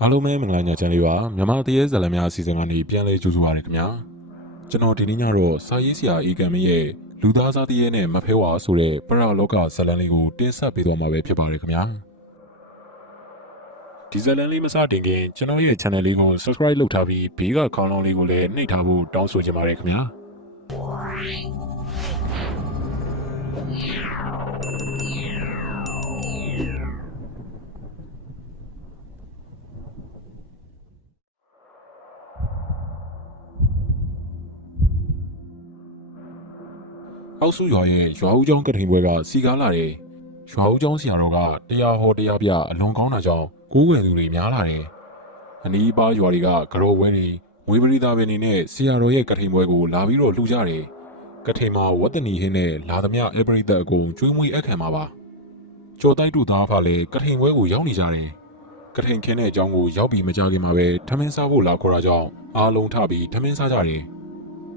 အားလုံးပဲမင်္ဂလာညချမ်းလေးပါမြန်မာတရေဇလံများအစီအစဉ်ကနေပြန်လဲကြိုဆိုပါရခင်ဗျာကျွန်တော်ဒီနေ့ညတော့စာရေးဆရာအေကံမင်းရဲ့လူသားစားတရေနဲ့မဖဲဝါဆိုတဲ့ပရလောကဇလံလေးကိုတင်ဆက်ပေးသွားမှာပဲဖြစ်ပါတယ်ခင်ဗျာဒီဇလံလေးမစတင်ခင်ကျွန်တော်ရဲ့ channel လေးကို subscribe လုပ်ထားပြီးဘေးကခေါင်းလောင်းလေးကိုလည်းနှိပ်ထားဖို့တောင်းဆိုချင်ပါတယ်ခင်ဗျာအောက်စုရွာရဲ့ရွာဦးကျောင်းကထိန်ပွဲကစီကားလာတယ်။ရွာဦးကျောင်းဆရာတော်ကတရားဟောတရားပြအလွန်ကောင်းတာကြောင့်ကိုးကွယ်သူတွေများလာတယ်။အနီးပါးရွာတွေကကြော်ဝဲတွေငွေပရိသတ်ပင်တွေနဲ့ဆရာတော်ရဲ့ကထိန်ပွဲကိုလာပြီးတော့လှူကြတယ်။ကထိန်မှာဝတ်တနီဟင်းနဲ့လာသမျှအပရိသတ်အကုန်ကျွေးမွေးအခမ်းမှာပါ။ကြော်တိုက်တူသားဖလည်းကထိန်ပွဲကိုရောက်နေကြတယ်။ကထိန်ခင်းတဲ့အကြောင်းကိုရောက်ပြီးမကြခင်မှာပဲထမင်းစားဖို့လာခေါ်တာကြောင့်အားလုံးထပြီးထမင်းစားကြတယ်။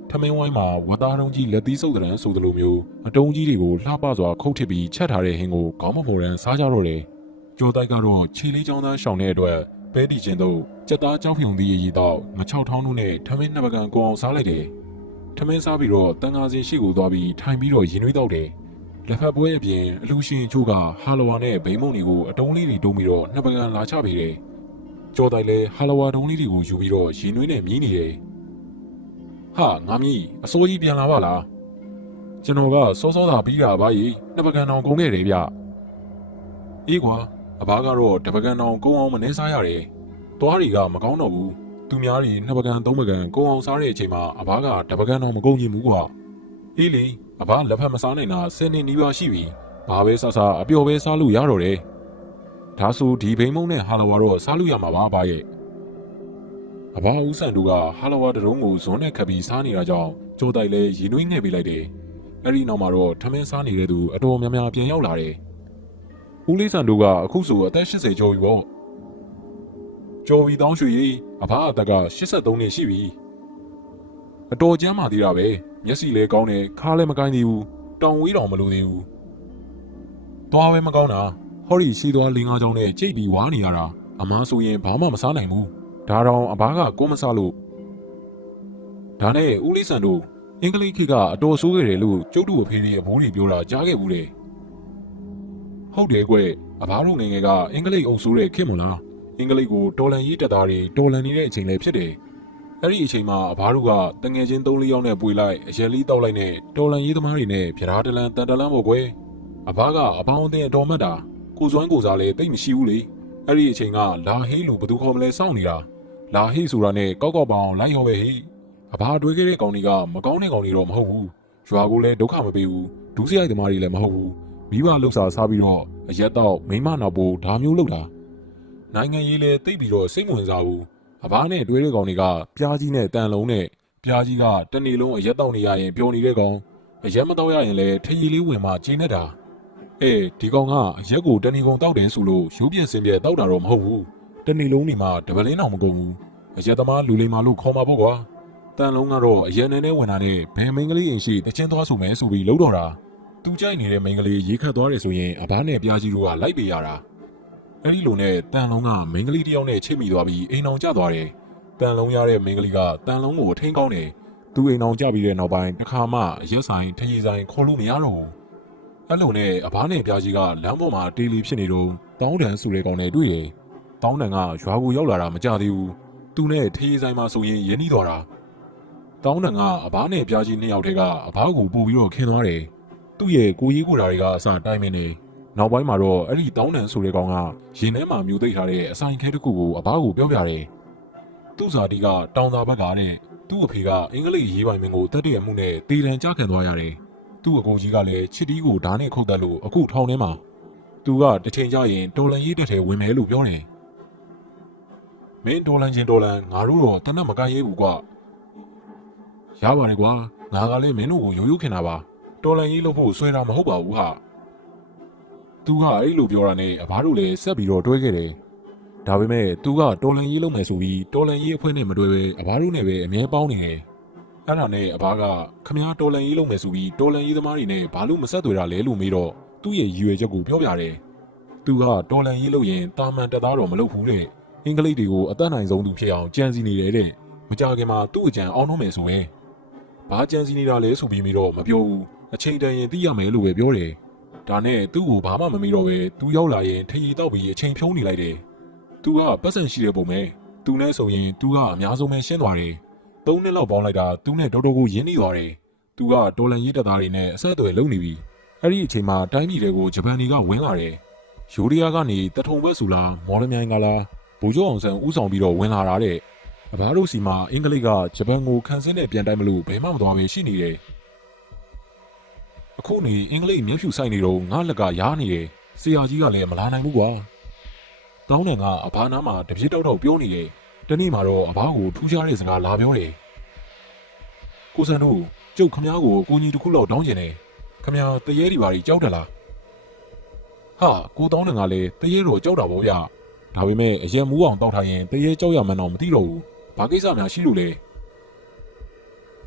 ထမင်းဝိုင်းမှာဝတ်သားတုံးကြီးလက်သီးစုပ်တရံဆိုသလိုမျိုးအတုံးကြီးတွေကိုလှပစွာခုတ်ထစ်ပြီးချက်ထားတဲ့ဟင်းကိုခေါင်းမပေါ်ရန်စားကြတော့တယ်။ကြိုတိုက်ကတော့ခြေလေးချောင်းသားရှောင်တဲ့အတွက်ပဲတီချင်းတို့ကြက်သားကြောက်ဖြုံသီးရည်တော့မချောက်ထောင်းတို့နဲ့ထမင်းနှစ်ပကံကိုအောင်စားလိုက်တယ်။ထမင်းစားပြီးတော့တန်ငါစင်ရှိကိုသွားပြီးထိုင်ပြီးတော့ရင်နှွေးတော့တယ်။လက်ဖက်ပွဲအပြင်အလူရှင်ချို့ကဟာလဝါနဲ့ဘိန်းမုံတွေကိုအတုံးလေးတွေတုံးပြီးတော့နှစ်ပကံလာချပေးတယ်။ကြောတိုက်လဲဟာလဝါတုံးလေးတွေကိုယူပြီးတော့ရင်နှွေးနဲ့မြည်နေတယ်။ဟာငါမီးအစိုးကြီးပြန်လာပါလားကျွန်တော်ကစောစောသာပြီးတာပါကြီးနှစ်ပကံတောင်ကုန်ခဲ့တယ်ဗျအေးကွာအဘကတော့တပကံတောင်ကုန်အောင်မနေစားရတယ်သွားတွေကမကောင်းတော့ဘူးသူများတွေနှစ်ပကံသုံးပကံကုန်အောင်စားတဲ့အချိန်မှာအဘကတပကံတောင်မကုန်ချင်ဘူးကွာအေးလေအဘလက်ဖက်မစားနိုင်တာ10နှစ်နီးပါးရှိပြီဘာပဲစားစားအပျော်ပဲစားလို့ရတော့တယ်ဒါဆိုဒီဘိန်းမုံနဲ့ဟာလဝါတော့စားလို့ရမှာပါအဘရဲ့အဘဦးဆန်တို့ကဟာလဝါတရုံးကိုဇွန်းနဲ့ခပ်ပြီးစားနေတာကြောင့်ကြိုတိုက်လဲရင်နှွေးငှဲ့ပေးလိုက်တယ်။အဲ့ဒီနောက်မှာတော့ထမင်းစားနေတဲ့သူအတော်များများပြန်ရောက်လာတယ်။ဦးလေးဆန်တို့ကအခုဆိုအသက်80ကျော်ပြီပေါ့။ကျော်ပြီတောင်းရွှေကြီးအဘအသက်က83နှစ်ရှိပြီ။အတော်ကျမ်းမာသေးတာပဲ။မျက်စိလည်းကောင်းတယ်ခါလည်းမကိုင်းသေးဘူး။တောင်ဝေးတော်မလို့သေးဘူး။သွားပဲမကောင်းတာဟောဒီရှိသွား၄-၅ချောင်းနဲ့ကြိတ်ပြီးဝါနေရတာအမားဆိုရင်ဘာမှမစားနိုင်ဘူး။ဒါတော့အဘကကိုမစားလို့ဒါနဲ့ဦးလေးဆန်တို့အင်္ဂလိပ်ခေတ်ကအတော်ဆိုးခဲ့တယ်လို့ကျုပ်တို့အဖေတွေအမိုးတွေပြောတာကြားခဲ့ဘူးလေဟုတ်တယ်ကွအဘတို့ငယ်ငယ်ကအင်္ဂလိပ်အုပ်ဆိုးတဲ့ခေတ်မလားအင်္ဂလိပ်ကိုတော်လန်ရေးတပ်သားတွေတော်လန်နေတဲ့အချိန်လည်းဖြစ်တယ်အဲ့ဒီအချိန်မှာအဘတို့ကတငယ်ချင်း3-4ယောက်နဲ့ပွေလိုက်အရက်လေးတောက်လိုက်နဲ့တော်လန်ရေးသမားတွေနဲ့ပြဓာတလန်တန်တလန်ပေါ့ကွယ်အဘကအပေါင်းအသင်းအတော်မှတ်တာကိုစွမ်းကိုစားလည်းတိတ်မရှိဘူးလေအဲ့ဒီအချိန်ကလာဟေးလို့ဘသူခေါ်မလဲစောင့်နေတာလာဟေးဆိုတာနဲ့ကောက်ကောက်ပေါအောင်လိုက်ရောပဲဟေးအဘတွေးခဲ့တဲ့ကောင်တွေကမကောင်းတဲ့ကောင်တွေတော့မဟုတ်ဘူးရွာကိုလည်းဒုက္ခမပေးဘူးဒုစရိုက်သမားတွေလည်းမဟုတ်ဘူးမိဘလှုပ်ရှားစားပြီးတော့အရက်တော့မိမနောက်ပို့ဒါမျိုးလုပ်တာနိုင်ငံရေးလည်းတိတ်ပြီးတော့စိတ်ဝင်စားဘူးအဘနဲ့တွေးတဲ့ကောင်တွေကပြားကြီးနဲ့တန်လုံးနဲ့ပြားကြီးကတနေ့လုံးအရက်တော့နေရရင်ပျော်နေတဲ့ကောင်အရက်မတော့ရရင်လည်းထရီလေးဝင်မှကျင်းနေတာဒီကောင်ကအရက်ကိုတဏီကုံတောက်တယ်ဆိုလို့ရိုးပြင်းစင်ပြဲတောက်တာတော့မဟုတ်ဘူးတဏီလုံးနေမှာတပလင်းအောင်မကုန်ဘူးအရက်သမားလူလိမ္မာလို့ခေါ်မှာပေါ့ကွာတန်လုံးကတော့အရက်နဲ့ဝင်လာတဲ့ဘယ်မိန်းကလေးအိမ်ရှိတချင်းသွားဆိုမယ်ဆိုပြီးလှုပ်တော့တာသူကြိုက်နေတဲ့မိန်းကလေးရေခတ်သွားတယ်ဆိုရင်အဘနဲ့ပြားကြီးတို့ကလိုက်ပေးရတာအဲ့ဒီလိုနဲ့တန်လုံးကမိန်းကလေးတယောက်နဲ့ချိတ်မိသွားပြီးအိမ်အောင်ကျသွားတယ်တန်လုံးရတဲ့မိန်းကလေးကတန်လုံးကိုထိန်းကောင်းတယ်သူအိမ်အောင်ကျပြီးတဲ့နောက်ပိုင်းတစ်ခါမှအရက်ဆိုင်ထရီဆိုင်ခေါ်လို့မရတော့ဘူးအဲ့လိုနဲ့အဘနဲ့ပြားကြီးကလမ်းပေါ်မှာတေးလီဖြစ်နေတော့တောင်းတန်ဆိုတဲ့ကောင်နဲ့တွေ့တယ်တောင်းတန်ကရွာကိုရောက်လာတာမကြသေးဘူးသူနဲ့ထရီဆိုင်မှာဆိုရင်ရင်းနှီးသွားတာတောင်းတန်ကအဘနဲ့ပြားကြီး2ယောက်တည်းကအဘကိုပို့ပြီးတော့ခင်းသွားတယ်။သူ့ရဲ့ကိုကြီးကိုဓာတွေကအစတိုင်းမင်းနေနောက်ပိုင်းမှာတော့အဲ့ဒီတောင်းတန်ဆိုတဲ့ကောင်ကရင်ထဲမှာမြူသိပ်ထားတဲ့အဆိုင်ခဲတစ်ခုကိုအဘကိုပြောပြတယ်။သူ့ဇာတိကတောင်သာဘက်ကတဲ့သူ့အဖေကအင်္ဂလိပ်ရေးပိုင်မင်းကိုတတ်တဲ့အမှုနဲ့တေတံကြခံသွားရတယ်။သူ့အကိုကြီးကလည်းချစ်တီးကိုဓာနဲ့ခုတ်တက်လို့အခုထောင်ထဲမှာသူကတစ်ချိန်ကျရင်တော်လန်ရေးတက်ထဲဝင်မယ်လို့ပြောတယ်။မင်းတော်လန်ချင်းတော်လန်ငါတို့တော့တနတ်မကရဲဘူးကွာ။ရပါတယ်ကွာငါကလည်းမင်းတို့ကိုရိုးရိုးခင်တာပါတော်လန်ကြီးလို့ဖို့ဆွဲတာမဟုတ်ပါဘူးဟာသူကအဲ့လိုပြောတာနဲ့အဘတို့လည်းဆက်ပြီးတော့တွဲခဲ့တယ်ဒါပေမဲ့သူကတော်လန်ကြီးလုပ်မယ်ဆိုပြီးတော်လန်ကြီးအဖွဲနဲ့မတွဲပဲအဘတို့နဲ့ပဲအမြဲပေါင်းနေတယ်အဲ့ဒါနဲ့အဘကခမည်းတော်လန်ကြီးလုပ်မယ်ဆိုပြီးတော်လန်ကြီးသမားတွေနဲ့ဘာလို့မဆက်သွယ်တာလဲလို့မေးတော့သူ့ရဲ့ရည်ရွယ်ချက်ကိုပြောပြတယ်သူကတော်လန်ကြီးလုပ်ရင်တာမန်တက်သားတော့မလုပ်ဘူးတဲ့ အင်္ဂလိပ်တွေကိုအသက်နိုင်ဆုံးသူဖြစ်အောင်ကြံစီနေတယ်တဲ့မကြခင်မှာသူ့အကြံအောင်တော့မယ်ဆိုရင်ဘာကြံစီနေတာလဲဆိုပြီးတော့မပြောဘူးအချိန်တန်ရင်သိရမယ်လို့ပဲပြောတယ်ဒါနဲ့သူ့ကိုဘာမှမမေးတော့ပဲသူရောက်လာရင်ထရီတောက်ပြီးအချိန်ဖြုံးနေလိုက်တယ်သူကပတ်စံရှိတဲ့ပုံပဲသူနဲ့ဆိုရင်သူကအများဆုံးပဲရှင်းသွားတယ်3နှစ်လောက်ပေါင်းလိုက်တာသူနဲ့တော်တော်ကိုရင်းနှီးသွားတယ်သူကတော်လန်ရေးတပ်သားတွေနဲ့အဆက်အသွယ်လုပ်နေပြီအဲ့ဒီအချိန်မှာတိုင်းပြည်တွေကိုဂျပန်တွေကဝင်လာတယ်ယူရီးယားကနေတထုံဘက်ဆိုလားမော်လမြိုင်ကလားဗိုလ်ချုပ်အောင်ဆန်းဦးဆောင်ပြီးတော့ဝင်လာတာတဲ့အဘာတို့စီမှာအင်္ဂလိပ်ကဂျပန်ကိုခန်းစင်းနဲ့ပြန်တိုက်မလို့ဘယ်မှမသွားပဲရှိနေတယ်အခုနေအင်္ဂလိပ်မျက်ဖြူဆိုင်နေတော့ငါလက်ကရားနေတယ်ဆရာကြီးကလည်းမလာနိုင်ဘူးကွာတောင်းတန်ကအဘာနာမှာတပြစ်တောက်တော့ပြောနေတယ်တနေ့မှာတော့အဘာကိုထူးခြားတဲ့စကားလာပြောတယ်ကိုစံတို့ကျုပ်ခမားကိုကိုကြီးတစ်ခုလောက်တောင်းကျင်တယ်ခမားတရေဒီပါကြီးကြောက်တယ်လားဟာကိုတောင်းတန်ကလည်းတရေတော့ကြောက်တာပေါ့ဗျဒါပေမဲ့အရင်မူးအောင်တောက်ထားရင်တရေကြောက်ရမှန်းတော့မသိတော့ဘူးဘာကိစ္စများရှိလို့လ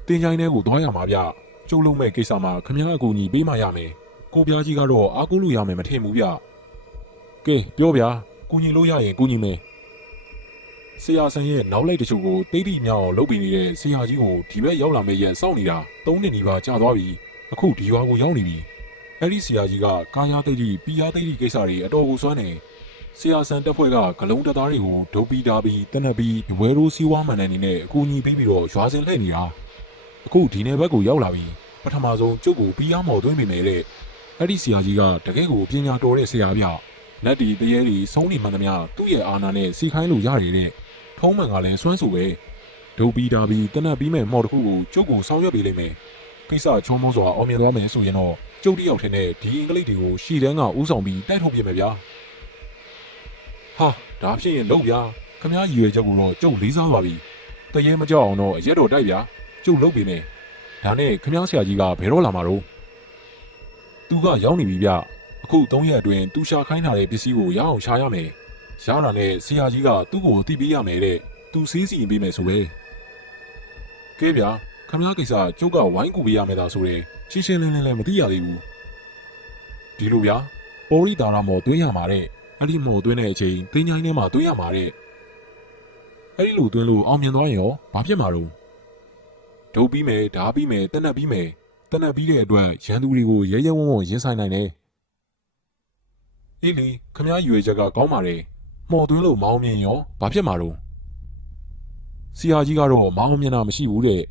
ဲတင်းချိုင်းထဲကိုသွားရမှာဗျကျုပ်လုံးမဲ့ကိစ္စမှာခမားအကူကြီးပေးမှရမယ်ကိုပြားကြီးကတော့အားကိုးလို့ရမယ်မထင်ဘူးဗျကဲပြောဗျာကူညီလို့ရရင်ကူညီမယ်ဆရာဆန်ရဲ့နောက်လိုက်တချို့ကိုတိတ်တိမြောက်အောင်လုပ်ပြီးနေတဲ့ဆရာကြီးကိုဒီဘက်ရောက်လာမယ့်ရက်စောင့်နေတာ3နှစ်နီးပါးကြာသွားပြီအခုဒီရွာကိုရောက်နေပြီအဲ့ဒီဆရာကြီးကကာယာတိတ်တိပီယာတိတ်တိကိစ္စတွေအတော်ကိုစွမ်းနေဆရာဆန်တက်ဖွဲ့ကဂလုံးတက်သားတွေကိုဒုတ်ပီတာပြီးတနက်ပြီးဝဲရိုးစီးဝါးမှန်တဲ့အနေနဲ့အကူအညီပေးပြီးတော့ရွာစင်လှည့်နေတာအခုဒီနယ်ဘက်ကိုရောက်လာပြီပထမဆုံးကျုပ်ကိုပီယာမော်သွင်းပေးမယ်တဲ့အဲ့ဒီဆရာကြီးကတကယ်ကိုပညာတော်တဲ့ဆရာပြလက်တီတရေတီဆုံးနေမှန်သမျှသူ့ရဲ့အာဏာနဲ့စီခိုင်းလို့ရတယ်တဲ့ထုံးမှန်ကလည်းစွမ်းဆိုပဲဒုတ်ပီတာပြီးတနက်ပြီးမဲ့မော်တစ်ခုကိုကျုပ်ကိုဆောင်ရွက်ပေးလိမ့်မယ်ကိစ္စချုံးမိုးစွာအောင်မြင်သွားမယ်ဆိုရင်တော့ကျုပ်တယောက်ထင်းနဲ့ဒီအင်္ဂလိပ်တွေကိုရှီတန်းကဥဆောင်ပြီးတိုက်ထုတ်ပြမယ်ဗျာဟာဒါဖြစ်ရင်လုပ်ဗျာခမားရည်ရွယ်ချက်ကိုတော့ကျုပ်လေးစားပါပြီတရေမကြောက်အောင်တော့အရက်တော်တိုက်ဗျာကျုပ်လုပ်ပေးမယ်ဒါနဲ့ခမားဆရာကြီးကဘယ်တော့လာမှာတော့သူကရောက်နေပြီဗျအခု3ရက်အတွင်းသူရှာခိုင်းထားတဲ့ပစ္စည်းကိုရအောင်ရှာရမယ်ရတာနဲ့ဆရာကြီးကသူ့ကိုတီးပေးရမယ်တဲ့သူစေးစီရင်ပေးမယ်ဆိုပဲကဲဗျာခမားကိစ္စကျုပ်ကဝိုင်းကူပေးရမယ်သာဆိုရင်ရှင်းရှင်းလင်းလင်းလည်းမသိရသေးဘူးဒီလိုဗျာပေါ်ရီတာရမော်သွင်းရမှာတဲ့အဲ့ဒီမော်သွင်းတဲ့အချိန်တင်းချိုင်းထဲမှာသွင်းရမှာတဲ့အဲ့ဒီလိုသွင်းလို့အောင်မြင်သွားရင်ရောဘာဖြစ်မှာတော့ဒုတ်ပြီးမယ်ဓာပြီးမယ်တနက်ပြီးမယ်တနက်ပြီးတဲ့အတွက်ရန်သူတွေကိုရဲရဲဝံ့ဝံ့ရင်ဆိုင်နိုင်တယ်အေးလေခမားရွေချက်ကကောင်းပါတယ်မော်သွင်းလို့မောင်းမြင်ရောဘာဖြစ်မှာတော့ဆရာကြီးကတော့မောင်းမြင်တာမရှိဘူးတဲ့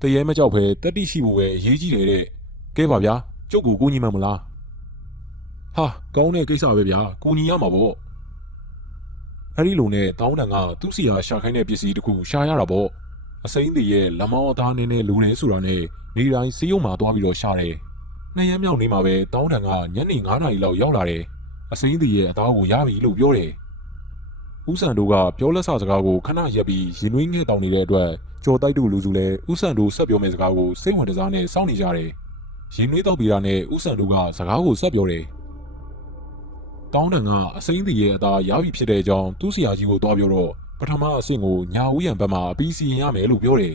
တရေမကြောက်ပဲတက်တိရှိဖို့ပဲအရေးကြီးတယ်တဲ့ကဲပါဗျာကျုပ်ကိုကူညီမှမလားဟာကောင်းတဲ့ကိစ္စပဲဗျာကူညီရမှာပေါ့အဲ့ဒီလိုနဲ့တောင်းတန်ကသူ့စီယာရှာခိုင်းတဲ့ပစ္စည်းတစ်ခုရှာရတာပေါ့အစိမ့်သေးရဲ့လက်မောင်းအသားနည်းနည်းလိုနေဆိုတာနဲ့နေတိုင်းစေးရုံမှာသွားပြီးတော့ရှာတယ်နှစ်ရက်မြောက်နေမှာပဲတောင်းတန်ကညနေ9 နာရီလောက်ရောက်လာတယ်အစိမ့်သေးရဲ့အသားကိုရပြီလို့ပြောတယ်ဦးစံတို့ကပြောလက်စစကားကိုခဏရက်ပြီးရင်နှွေးငှက်တောင်းနေတဲ့အတွက်ကြော်တိုက်တို့လူစုလဲဦးစံတို့ဆက်ပြောမယ့်စကားကိုစိတ်ဝင်စားနဲ့စောင့်နေကြတယ်ရင်နှွေးတောက်ပြီးတာနဲ့ဦးစံတို့ကစကားကိုဆက်ပြောတယ်တောင်းတန်ကအစိမ့်သေးရဲ့အသားရပြီဖြစ်တဲ့အကြောင်းသူ့ဆရာကြီးကိုသွားပြောတော့ပထမအဆင့်ကိုညာဦးရံဘက်မှာအပြီးစီရင်ရမယ်လို့ပြောတယ်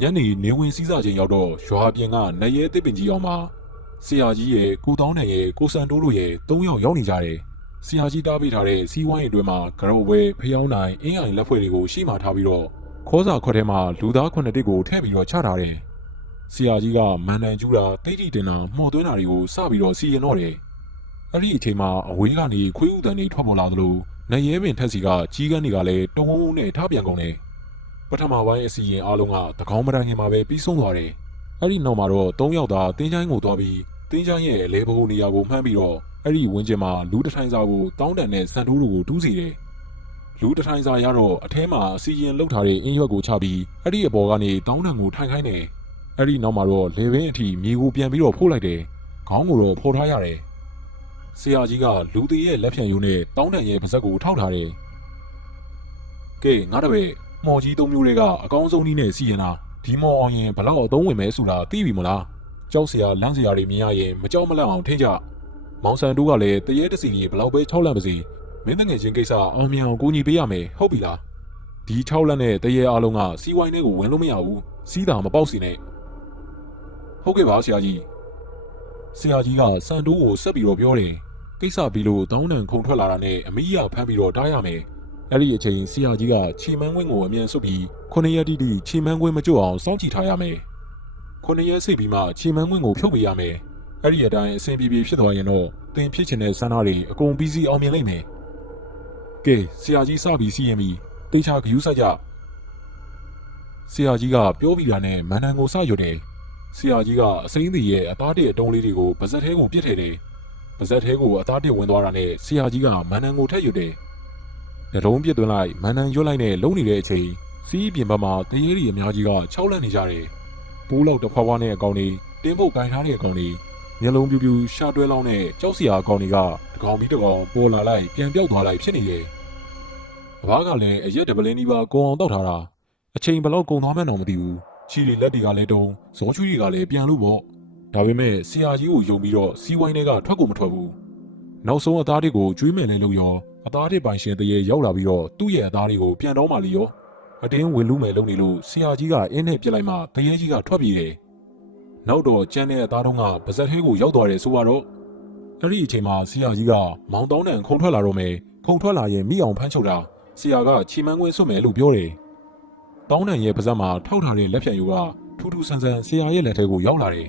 ညနေနေဝင်စည်းစာချိန်ရောက်တော့ရွာပြင်ကနရဲတစ်ပင်ကြီးအောင်မှာဆရာကြီးရဲ့ကိုတောင်းတန်ရဲ့ကိုစံတိုးတို့ရဲ့3ယောက်ရောက်နေကြတယ်ဆရာကြီးတားပေးထားတဲ့စီးဝိုင်းအတွင်းမှာကရော့ဝဲဖျောင်းနိုင်အင်းအိုင်လက်ဖွဲ့တွေကိုရှေ့မှာထားပြီးတော့ခေါ်စာခွက်ထဲမှာလူသား9တစ်ကိုထည့်ပြီးတော့ချထားတယ်ဆရာကြီးကမန်တန်ကျူးတာတိတ်တိတင်တာမှော်သွင်းတာတွေကိုစပြီးတော့စီရင်တော့တယ်အဲ့ဒီအချိန်မှာအဝေးကနေခွေးဥတန်တွေထွက်ပေါ်လာသလိုနရဲပင်ထက်စီကကြီးကန်းတွေကလည်းတုံဝုံနဲ့ထားပြန်ကုန်တယ်ပထမပိုင်းအစီရင်အားလုံးကတကောင်းမတိုင်ခင်မှာပဲပြီးဆုံးသွားတယ်အဲ့ဒီနောက်မှာတော့3ယောက်သားတင်းချိုင်းကိုသွားပြီးတင်းချိုင်းရဲ့လေဘုံနေရာကိုမှန်းပြီးတော့အဲ့ဒီဝင်းကျင်မှာလူတထိုင်စာကိုတောင်းတန်နဲ့စံတိုးတို့ကိုတူးစီတယ်လူတထိုင်စာရတော့အထဲမှာအစီရင်လှုပ်ထားတဲ့အင်းရွက်ကိုချပြီးအဲ့ဒီအပေါ်ကနေတောင်းတန်ကိုထိုင်ခိုင်းတယ်အဲ့ဒီနောက်မှာတော့လေဘင်းအထိမြေကိုပြန်ပြီးတော့ဖိုးလိုက်တယ်ခေါင်းကိုတော့ဖော်ထားရတယ်ဆရာကြီးကလူသေးရဲ့လက်ဖြံယိုးနဲ့တောင်းတန်ရဲ့ပါဇက်ကိုထောက်ထားတယ်ကဲငါတပည့်မော်ကြီး3မျိုးတွေကအကောင်းဆုံးနည်းနဲ့စီရင်တာဒီမော်အောင်ရင်ဘလောက်အသုံးဝင်မဲဆိုတာသိပြီမလားကြောက်စရာလန့်စရာတွေမြင်ရရင်မကြောက်မလန့်အောင်ထင်ကြမောင်ဆန်တို့ကလည်းတရေတစီကြီးဘလောက်ပဲ6လန့်ပါစေမင်းတငယ်ချင်းကိစ္စအောင်မြင်အောင်ကူညီပေးရမယ်ဟုတ်ပြီလားဒီ6လန့်နဲ့တရေအားလုံးကစီဝိုင်းထဲကိုဝင်လို့မရဘူးစီးတာမပေါက်စီနဲ့ဟုတ်ကဲ့ပါဆရာကြီးကစန်တိုးကိုဆက်ပြီးတော့ပြောတယ်ကိစ္စပြီးလို့တောင်းတန်ခုံထွက်လာတာနဲ့အမီးရဖမ်းပြီးတော့တားရမယ် အဲ့ဒီအချိန်ဆရာကြီးကချီမန်းကွင်းကိုအမြန်ဆုတ်ပြီး9ရက်တိတိချီမန်းကွင်းမကြွအောင်စောင့်ကြည့်ထားရမယ်9ရက်စိတ်ပြီးမှချီမန်းကွင်းကိုဖြုတ်ပေးရမယ်အဲ့ဒီအတိုင်းအစဉ်ပြေပြေဖြစ်သွားရင်တော့သင်ဖြစ်ချင်တဲ့ဆန္ဒတွေအကုန်ပြီးစီအောင်မြင်လိမ့်မယ်ကဲဆရာကြီးစပြီးစီးရင်ပြီးတေချာဂယူးဆိုင်ကြဆရာကြီးကပြောပြီးတာနဲ့မန်နန်ကိုစရွတ်တယ်ဆရာကြီးကအစိမ့်သေးရဲ့အသားတည့်အတုံးလေးတွေကိုပါဇက်ထဲကိုပြစ်ထည့်တယ်ပါဇက်ထဲကိုအသားတည့်ဝင်သွားတာနဲ့ဆရာကြီးကမန်နန်ကိုထက်ရွတ်တယ်တရုံးပြစ်သွင်းလိုက်မန်နန်ရွတ်လိုက်နဲ့လုံးနေတဲ့အချိန်စီးပြင်ဘက်မှာတရေကြီးအများကြီးက၆လက်နေကြတယ်ပိုးလောက်တစ်ဖွာဖွာနဲ့အကောင်တွေတင်းပုတ်ကင်ထားတဲ့အကောင်တွေမျက်လုံးပြူပြူရှာတွဲလောင်းနဲ့ကြောက်စရာအကောင်တွေကတကောင်ပြီးတကောင်ပေါ်လာလိုက်ပြန်ပြောက်သွားလိုက်ဖြစ်နေတယ်အဘကလည်းအရက်တပလင်းကြီးပါကုံအောင်တောက်ထားတာအချိန်ဘယ်လောက်ကုံသွားမှန်းတော့မသိဘူးချီလီလက်တွေကလည်းတုံးဇောချွေးတွေကလည်းပြန်လို့ပေါ့ဒါပေမဲ့ဆရာကြီးကိုယုံပြီးတော့စီဝိုင်းတွေကထွက်ကိုမထွက်ဘူးနောက်ဆုံးအသားတွေကိုကျွေးမယ်လဲလို့ရောအသားတွေပိုင်ရှင်တရေရောက်လာပြီးတော့သူ့ရဲ့အသားတွေကိုပြန်တော့မှလီရောအတင်းဝင်လူမယ်လုပ်နေလို့ဆရာကြီးကအင်းနဲ့ပြစ်လိုက်မှတရေကြီးကထွက်ပြေးတယ်နောက်တော့ကျန်းတဲ့အသားတုံးကပါဇက်ထွေးကိုရောက်သွားတယ်ဆိုတော့အဲ့ဒီအချိန်မှာဆရာကြီးကမောင်တောင်းတန်ခုံထွက်လာတော့မယ်ခုံထွက်လာရင်မိအောင်ဖမ်းချုပ်တာဆရာကချီမန်းကွင်းဆွတ်မယ်လို့ပြောတယ်တောင်းတန်ရဲ့ပါဇက်မှာထောက်ထားတဲ့လက်ဖြံယိုးကထူးထူးဆန်းဆန်းဆရာရဲ့လက်ထဲကိုရောက်လာတယ်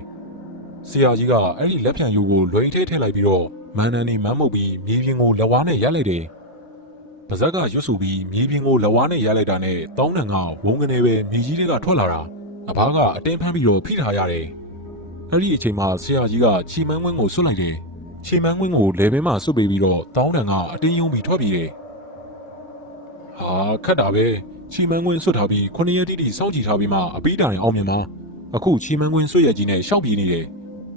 ဆရာကြီးကအဲ့ဒီလက်ဖြံယိုးကိုလွိထဲထည့်လိုက်ပြီးတော့မန်နန်နေမမ်းမှုတ်ပြီးမြေပြင်ကိုလက်ဝါးနဲ့ရိုက်လိုက်တယ်ပါဇက်ကရွတ်ဆူပြီးမြေပြင်ကိုလက်ဝါးနဲ့ရိုက်လိုက်တာနဲ့တောင်းတန်ကဝုန်းကနေပဲမြေကြီးတွေကထွက်လာတာအဘကအတင်းဖမ်းပြီးတော့ဖိထားရတယ်အဲ့ဒီအချိန်မှာဆရာကြီးကချီမန်းကွင်းကိုဆွတ်လိုက်တယ်ချီမန်းကွင်းကိုလေဘင်းမှာဆွတ်ပေးပြီးတော့တောင်းတန်ကအတင်းယုံပြီးထွက်ပြေးတယ်ဟာခက်တာပဲချီမန်းကွင်းဆွတ်ထားပြီး9ရက်တိတိစောင့်ကြည့်ထားပြီးမှအပီးတိုင်အောင်မြင်မှာအခုချီမန်းကွင်းဆွတ်ရကြီးနဲ့ရှောက်ပြေးနေတယ်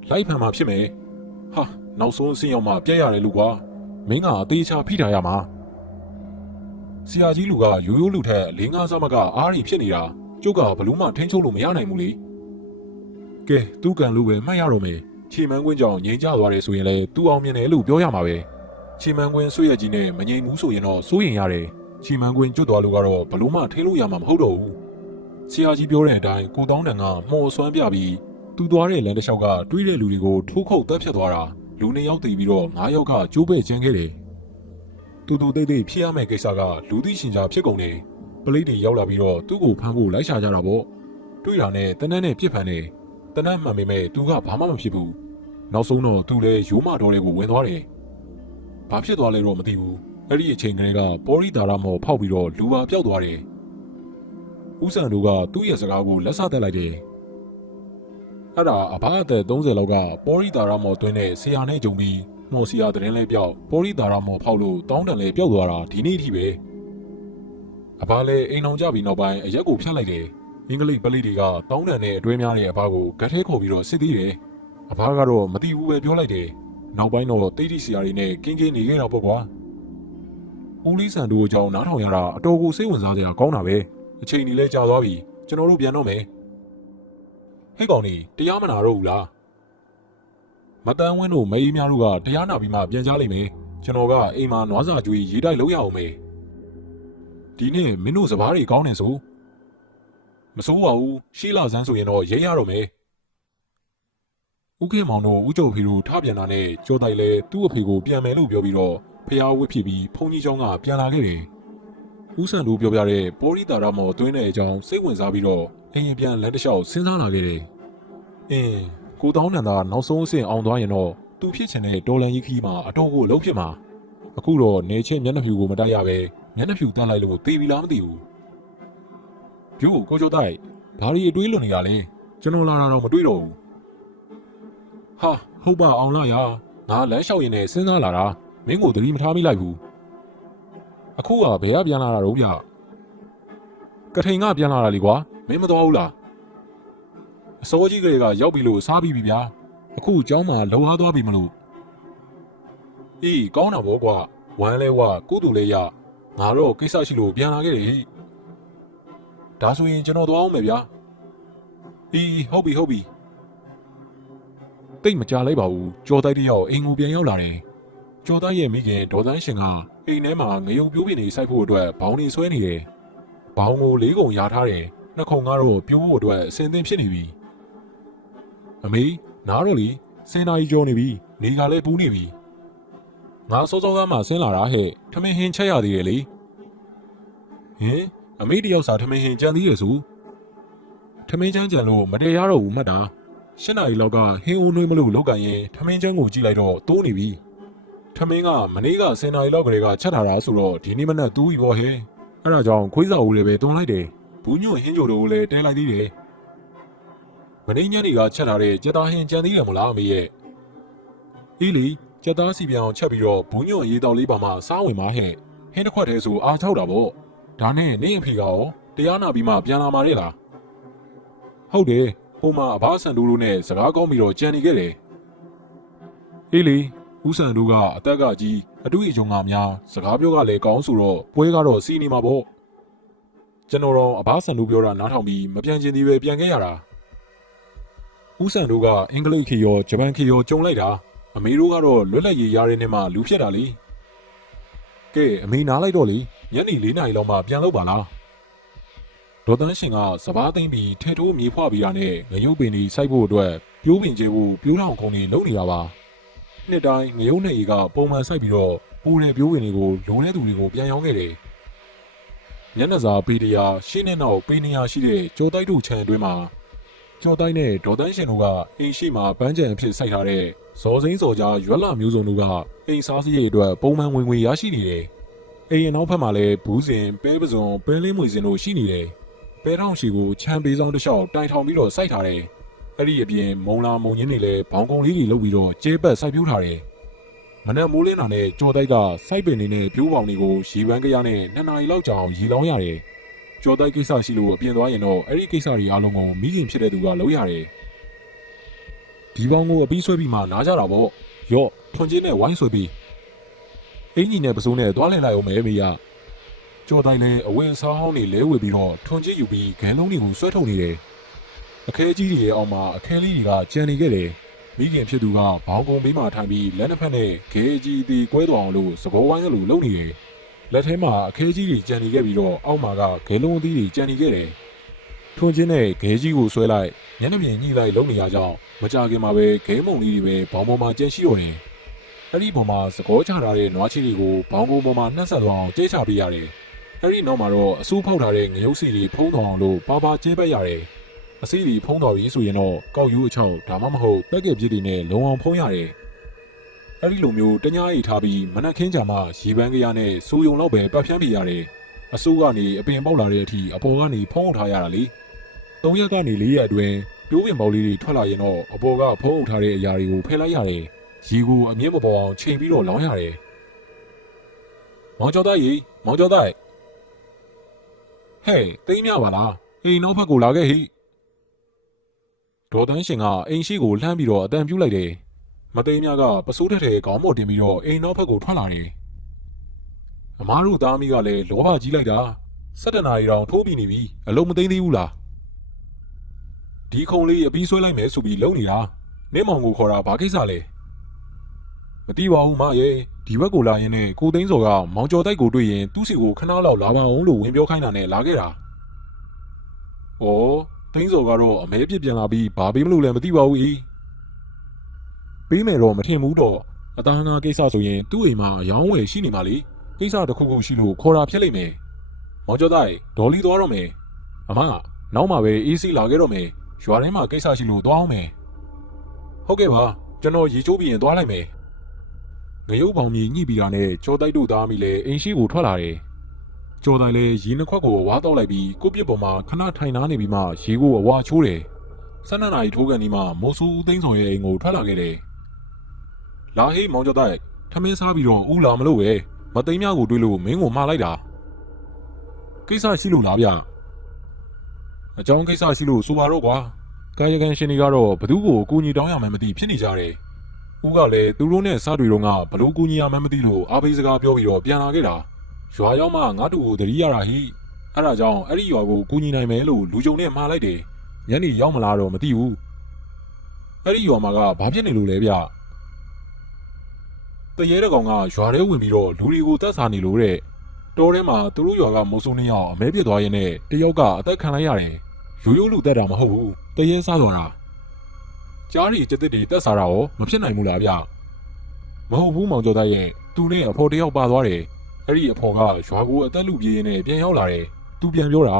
လိုက်ဖန်မှာဖြစ်မယ်ဟာနောက်ဆုံးအဆင့်ရောက်မှပြတ်ရတယ်လို့ကွာမင်းကအသေးချာဖိထားရမှာဆရာကြီးလူကရိုးရိုးလူထက်၄-၅ ဆမကအားရီဖြစ်နေတာကျုပ်ကဘလို့မှထိန်းချုပ်လို့မရနိုင်ဘူးလေကဲသူ့ကံလို့ပဲမှတ်ရတော့မယ်ချီမန်းကွင်းကြောင့်ငြိမ်ကျသွားတယ်ဆိုရင်လည်းသူ့အောင်မြင်တယ်လို့ပြောရမှာပဲချီမန်းကွင်းဆွရကြီးနဲ့မငြိမ်ဘူးဆိုရင်တော့စိုးရင်ရတယ်ချီမန်းကွင်းကျွတ်သွားလို့ကတော့ဘလို့မှထိန်းလို့ရမှာမဟုတ်တော့ဘူးဆရာကြီးပြောတဲ့အတိုင်းကိုတောင်းတန်ကမော်ဆွမ်းပြပြီးသူသွားတဲ့လမ်းတစ်လျှောက်ကတွေးတဲ့လူတွေကိုထိုးခုတ်တက်ဖြတ်သွားတာလူ2ယောက်တည်ပြီးတော့9ယောက်ကကျိုးပဲ့ကျင်းခဲ့တယ်တူတူတိတ်တိတ်ဖြစ်ရမယ့်ကိစ္စကလူသိရှင်ကြားဖြစ်ကုန်တယ်ပလိတ်တွေရောက်လာပြီးတော့သူ့ကိုဖမ်းဖို့လိုက်ရှာကြတာပေါ့တွေးတာနဲ့တနန်းနဲ့ပြစ်ဖမ်းတယ်တနန်းမှန်ပေမဲ့သူကဘာမှမဖြစ်ဘူးနောက်ဆုံးတော့သူလည်းရိုးမတော်တွေကိုဝင်သွားတယ်ဘာဖြစ်သွားလဲတော့မသိဘူးအဲ့ဒီအချိန်ကလေးကပေါ်ရီတာရမော်ဖောက်ပြီးတော့လူပါပျောက်သွားတယ်ဦးစံတို့ကသူ့ရဲ့စကားကိုလက်ဆတက်လိုက်တယ်အဲ့ဒါအဘအသက်30လောက်ကပေါ်ရီတာရမော်တွင်းနဲ့ဆရာနဲ့ဂျုံပြီးမော်စီယာတဲ့လဲပြောက်ပေါ်ရီတာရမော်ဖောက်လို့တောင်းတန်လဲပျောက်သွားတာဒီနေ့အထိပဲအဘလည်းအိမ်အောင်ကြပြီးနောက်ပိုင်းအရက်ကိုဖျက်လိုက်တယ်အင်္ဂလိပ်ပလိတွေကတောင်းတန်နဲ့အတွဲများတဲ့အဘကိုဂတ်ထဲခေါ်ပြီးတော့စစ်သေးတယ်အဘကတော့မသိဘူးပဲပြောလိုက်တယ်နောက်ပိုင်းတော့တိတ်တိဆရာတွေနဲ့ကင်းကင်းနေခဲ့တော့ပေါ့ကွာဦးလေးဆန်တို့အကြောင်းနားထောင်ရတာအတော်ကိုစိတ်ဝင်စားစရာကောင်းတာပဲအချိန်ကြီးလဲကြာသွားပြီကျွန်တော်တို့ပြန်တော့မယ်ဟဲ့ကောင်ကြီးတရားမနာတော့ဘူးလားမတန်းဝင်းတို့မအေးများတို့ကတရားနာပြီးမှပြန်ကြလိမ့်မယ်ကျွန်တော်ကအိမ်မှာနွားစာကျွေးရေးတိုက်လုပ်ရအောင်မယ်ဒီနေ့မင်းတို့စပားတွေကောင်းနေဆိုမစိုးပါဘူးရှေးလာစမ်းဆိုရင်တော့ရိတ်ရတော့မယ်ဦးခေမောင်တို့ဦးကျော်ဖေတို့ထားပြန်တာနဲ့ကြော်တိုက်လဲသူ့အဖေကိုပြန်မယ်လို့ပြောပြီးတော့ဖျားဝစ်ဖြစ်ပြီးဖုန်ကြီးเจ้าကပြန်လာခဲ့တယ်ဦးဆန်တို့ပြောပြတဲ့ပေါ်ရီတာရမော်တွင်းတဲ့အကြောင်းစိတ်ဝင်စားပြီးတော့အရင်ပြန်လမ်းတစ်လျှောက်စဉ်းစားလာခဲ့တယ်ကိုတောင်းနန်သာနောက်ဆုံးအဆင့်အောင်သွားရင်တော့သူဖြစ်ချင်တဲ့ဒေါ်လန်ကြီးခီးမှာအတော်ကိုအလုပ်ဖြစ်မှာအခုတော့နေချင်းမျက်နှာဖြူကိုမတိုက်ရပဲမျက်နှာဖြူတန်းလိုက်လို့တေးပြီလားမသိဘူးပြို့ကိုချိုတိုက်ဘာလို့အတွေးလွန်နေရလဲကျွန်တော်လာတာတော့မတွေးတော့ဘူးဟာဟုတ်ပါအောင်လားယာငါလမ်းလျှောက်ရင်လည်းစဉ်းစားလာတာမင်းကိုသတိမထားမိလိုက်ဘူးအခုကဘယ်ကပြန်လာတာတော့ဗျကထိန်ကပြန်လာတာလေကွာမင်းမတော်ဘူးလားအစိုးကြီးကလေးကရောက်ပြီလို့စားပြီးပြီဗျာအခုเจ้าမှာလုံဟားသွားပြီမလို့အေးကောင်းတာဗောကွာဝမ်းလဲဝကုတူလဲရငါတော့ကိစ္စရှိလို့ပြန်လာခဲ့တယ်ဒါဆိုရင်ကျွန်တော်သွားအောင်မယ်ဗျာအေးဟုတ်ပြီတိတ်မကြလိုက်ပါဘူးကြော်တိုက်တယောက်အိမ်ကိုပြန်ရောက်လာတယ်ကြော်တိုက်ရဲ့မိခင်ဒေါ်သန်းရှင်ကအိမ်ထဲမှာငရုံပြိုးပင်တွေစိုက်ဖို့အတွက်ဘောင်းတွေဆွဲနေတယ်ဘောင်းကို၄ခုရာထားတယ်နှစ်ခုကတော့ပြိုးဖို့အတွက်အစင်သင်ဖြစ်နေပြီအမေနားတော့လေစင်နာကြီးကြောနေပြီနေကလည်းပူးနေပြီငါစောစောကမှဆင်းလာတာဟဲ့ထမင်းဟင်းချက်ရသေးတယ်လေ ဟင်အမေတယောက်စာထမင်းဟင်ကြံသေးရဆိုထမင်းချမ်းကြံလို့မတရားတော့ဘူးမှတ်တာ၈နာရီလောက်ကဟင်းဦးနှွေးမလို့လောက်ကန်ရင်ထမင်းချမ်းကိုကြည့်လိုက်တော့တိုးနေပြီထမင်းကမနေ့က10နာရီလောက်ကလေးကချက်ထားတာဆိုတော့ဒီနေ့မနက်တူးပြီပေါ့ဟဲ့အဲ့ဒါကြောင့်ခွေးစာဦးလေးပဲတွန်းလိုက်တယ်ဘူးညွန့်ဟင်းကြိုတို့လည်းတဲလိုက်သေးတယ်မနေ့ညနေကချက်ထားတဲ့ကြက်သားဟင်းကြံသေးရမလားအမေရဲ့အေးလေကြက်သားစီပြောင်ချက်ပြီးတော့ဘူးညွန့်ရေးတော်လေးပါမှစားဝင်ပါဟဲ့ဟင်းတစ်ခွက်တည်းဆိုအားချောက်တာပေါ့ဒါနဲ့နေအဖေကရောတရားနာပြီးမှပြန်လာมาတဲ့လားဟုတ်တယ်ဟိုမှာအဘဆန်တို့လိုနဲ့စကားကောင်းပြီးတော့ကြံနေခဲ့တယ်အေးလေဦးဆန်တို့ကအသက်ကကြီးအတူအယုံကများစကားပြောကလည်းကောင်းဆိုတော့ပွဲကတော့စီးနေမှာပေါ့ကျွန်တော်တော့အဘဆန်တို့ပြောတာနားထောင်ပြီးမပြန်ချင်သေးပဲပြန်ခဲ့ရတာဦးဆန်တို့ကအင်္ဂလိပ်ခေရောဂျပန်ခေရောကြုံလိုက်တာအမေတို့ကတော့လွတ်လပ်ရေးရတဲ့နေ့မှလူဖြစ်တာလေကဲအမေနားလိုက်တော့လေညနေ4နာရီလောက်မှပြန်လို့ပါလားဒေါ်တန်းရှင်ကစပားသိမ့်ပြီးထဲတိုးမြေဖွားပြီးတာနဲ့ငရုတ်ပင်ကြီးစိုက်ဖို့အတွက်ပြိုးပင်ကျဲဖို့ပြိုးထောင်ခုံတွေလုပ်နေတာပါနှစ်တိုင်းငရုတ်နဲ့ရေကပုံမှန်စိုက်ပြီးတော့ပိုးတဲ့ပြိုးပင်တွေကိုလုံတဲ့သူတွေကိုပြန်ရောင်းခဲ့တယ်ညနေစာပေတရာရှင်းနဲ့နောက်ပေနေရာရှိတဲ့ကြော်တိုက်တို့ခြံအတွင်းမှာကြော်တိုက်နဲ့ဒေါ်တန်းရှင်တို့ကအိမ်ရှိမှာပန်းကြံအဖြစ်စိုက်ထားတဲ့ဇော်စိမ့်စော်ကြားရွက်လာမျိုးစုံတို့ကအိမ်စားစရိတ်အတွက်ပုံမှန်ဝင်ငွေရရှိနေတယ်အိမ်နောက်ဖက်မှာလည်းဘူးစင်ပဲပစုံပဲလေးမွေစင်တို့ရှိနေတယ်ပဲထောင်ရှိကိုချမ်းပေးဆောင်တစ်လျှောက်တိုင်ထောင်ပြီးတော့စိုက်ထားတယ်အဲ့ဒီအပြင်မုံလာမုံညင်းတွေလည်းဘောင်ကုံလေးတွေလုပ်ပြီးတော့ကျဲပတ်စိုက်ပြိုးထားတယ်မနက်မိုးလင်းတာနဲ့ကြော်တိုက်ကစိုက်ပင်တွေနဲ့ပြိုးပေါင်တွေကိုရေပန်းကြရနဲ့2နာရီလောက်ကြာအောင်ရေလောင်းရတယ်ကြော်တိုက်ကိစ္စရှိလို့အပြင်သွားရင်တော့အဲ့ဒီကိစ္စတွေအားလုံးကိုမိခင်ဖြစ်တဲ့သူကလုပ်ရတယ်ဒီပေါင်းကိုအပြီးဆွဲပြီးမှနားကြတာပေါ့ရော့ထွန်ချင်းနဲ့ဝိုင်းဆွဲပြီးအင်းကြီးနဲ့ပစိုးနဲ့သွားလဲလိုက်အောင်မဲမေရကြော်တိုက်လည်းအဝင်စားဟောင်းတွေလဲဝေပြီးတော့ထွန်ချင်းယူပြီးဂန်လုံးတွေကိုဆွဲထုတ်နေတယ်အခဲကြီးတွေရဲ့အောက်မှာအခဲလေးတွေကကျန်နေခဲ့တယ်မိခင်ဖြစ်သူကဘောင်ကုံဘေးမှာထိုင်ပြီးလက်နှစ်ဖက်နဲ့ခဲကြီးသေးကွဲသွားအောင်လို့စကောဝိုင်းလိုလုပ်နေတယ်လက်ထဲမှာအခဲကြီးတွေကျန်နေခဲ့ပြီးတော့အောက်မှာကဂဲလုံးအသီးတွေကျန်နေခဲ့တယ်ထွန်ချင်းနဲ့ဂဲကြီးကိုဆွဲလိုက်ညနေပြင်ညှိလိုက်လုပ်နေရကြောင်းမကြခင်မှာပဲဂဲမုံလေးတွေပဲဘောင်ပေါ်မှာကျန်ရှိတော့တယ်အဲ့ဒီပေါ်မှာစကောချထားတဲ့နွားချီတွေကိုဘောင်ကုံပေါ်မှာနှက်ဆက်သွားအောင်ကျဲချပေးရတယ်အဲ့ဒီနောက်မှာတော့အစိုးဖောက်ထားတဲ့ငရုတ်စီတွေဖုံးတော်အောင်လို့ပါပါကျဲပတ်ရတယ်အစီတွေဖုံးတော်ပြီးဆိုရင်တော့ကောက်ယူအချောင်းဒါမှမဟုတ်ပက်ကက်ပြစ်တွေနဲ့လုံအောင်ဖုံးရတယ်အဲ့ဒီလိုမျိုးတ냐အိတ်ထားပြီးမနက်ခင်းကြမှာရေပန်းကရနဲ့စူယုံတော့ပဲပတ်ဖြန်းပြရတယ်အစိုးကနေအပင်ပေါက်လာတဲ့အထိအပေါ်ကနေဖုံးထားရတာလေ3ရက်ကနေ4ရက်အတွင်းပြိုးပင်ပေါက်လေးတွေထွက်လာရင်တော့အပေါ်ကဖုံးထားတဲ့အရာတွေကိုဖယ်လိုက်ရတယ်ရေကိုအမြင့်မပေါ်အောင်ချိန်ပြီးတော့လောင်းရတယ်မောင်ကျော်သားရေမောင်ကျော်သားဟဲ့သိမ်းမြပါလားအိမ်နောက်ဘက်ကိုလာခဲ့ဟိဒေါ်တန်းရှင်ကအိမ်ရှိကိုလှမ်းပြီးတော့အတန်ပြူလိုက်တယ်မသိမ်းမြကပစိုးတက်တဲ့ခေါင်းပေါ်တင်ပြီးတော့အိမ်နောက်ဘက်ကိုထွက်လာတယ်အမားတို့သားမိကလည်းလောဘကြီးလိုက်တာ17နာရီတောင်ထိုးပြီးနေပြီအလုံးမသိမ်းသေးဘူးလားဒီခုံလေးအပြီးဆွဲလိုက်မယ်ဆိုပြီးလုံနေတာနင်းမောင်ကိုခေါ်တာဘာကိစ္စလဲမသိပါဘူးမရဲ့ဒီဘက်ကိုလာရင်နဲ့ကိုသိန်းစော်ကမောင်ကျော်တိုက်ကိုတွေ့ရင်သူ့စီကိုခဏလောက်လာပါအောင်လို့ဝင်ပြောခိုင်းတာနဲ့လာခဲ့တာ။ဩသိန်းစော်ကတော့အမဲပြစ်ပြန်လာပြီးဘာပေးမလို့လဲမသိပါဘူး။ပေးမယ်တော့မထင်ဘူးတော့အသားငါကိစ္စဆိုရင်သူ့အိမ်မှာအယောင်းဝယ်ရှိနေမှလေကိစ္စတစ်ခုခုရှိလို့ခေါ်တာဖြစ်လိမ့်မယ်။မောင်ကျော်တိုက်ဒေါ်လီသွားတော့မယ်။အမနောက်မှပဲအေးစီလာခဲ့တော့မယ်။ရွာထဲမှာကိစ္စရှိလို့သွားအောင်မယ်။ဟုတ်ကဲ့ပါကျွန်တော်ရေချိုးပြီးရင်သွားလိုက်မယ်။ငရုတ်ပေါင်မြေညှိပြီးတာနဲ့ကြော်တိုက်တို့သားမိလဲအိမ်ရှိကိုထွက်လာတယ်။ကြော်တိုက်လဲရေနှစ်ခွက်ကိုဝါတော့လိုက်ပြီးကိုပြစ်ပေါ်မှာခဏထိုင်နာနေပြီးမှရေကိုအဝါချိုးတယ်။12နာရီထိုးကန်ဒီမှမိုးဆူဦးသိန်းစော်ရဲ့အိမ်ကိုထွက်လာခဲ့တယ်။လာဟေးမောင်ကျော်တိုက်ထမင်းစားပြီးတော့ဦးလာမလို့ပဲမသိမ်းများကိုတွေးလို့မင်းကိုမှားလိုက်တာ။ကိစ္စရှိလို့လားဗျ။အကြောင်းကိစ္စရှိလို့ဆိုပါတော့ကွာ။ကာယကံရှင်တွေကတော့ဘသူ့ကိုအကူအညီတောင်းရမှန်းမသိဖြစ်နေကြတယ်။ဦးကလည်းသူတို့နဲ့စားတွေတော့ကဘလို့ကူညီရမှန်းမသိလို့အားပေးစကားပြောပြီးတော့ပြန်လာခဲ့တာရွာရောက်မှငါတို့ကိုတတိရတာဟိအဲ့ဒါကြောင့်အဲ့ဒီရွာကိုကူညီနိုင်မယ်လို့လူကြုံနဲ့မှားလိုက်တယ်ညနေရောက်မလားတော့မသိဘူးအဲ့ဒီရွာမှာကဘာဖြစ်နေလို့လဲဗျတရေတကောင်ကရွာထဲဝင်ပြီးတော့လူတွေကိုတတ်စားနေလို့တဲ့တောထဲမှာသူတို့ရွာကမိုးစိုးနေအောင်အမဲပြစ်သွားရင်နဲ့တယောက်ကအသက်ခံလိုက်ရတယ်ရိုးရိုးလူတက်တာမဟုတ်ဘူးတရေစားသွားတာကြားရီကျက်တွေတက်စားတာရောမဖြစ်နိုင်ဘူးလားဗျမဟုတ်ဘူးမောင်ကျော်သားရဲ့သူနဲ့အဖော်တယောက်ပါသွားတယ်အဲ့ဒီအဖော်ကရွာကိုအသက်လူပြေးရင်းနဲ့ပြန်ရောက်လာတယ် သူပြန်ပြောတာ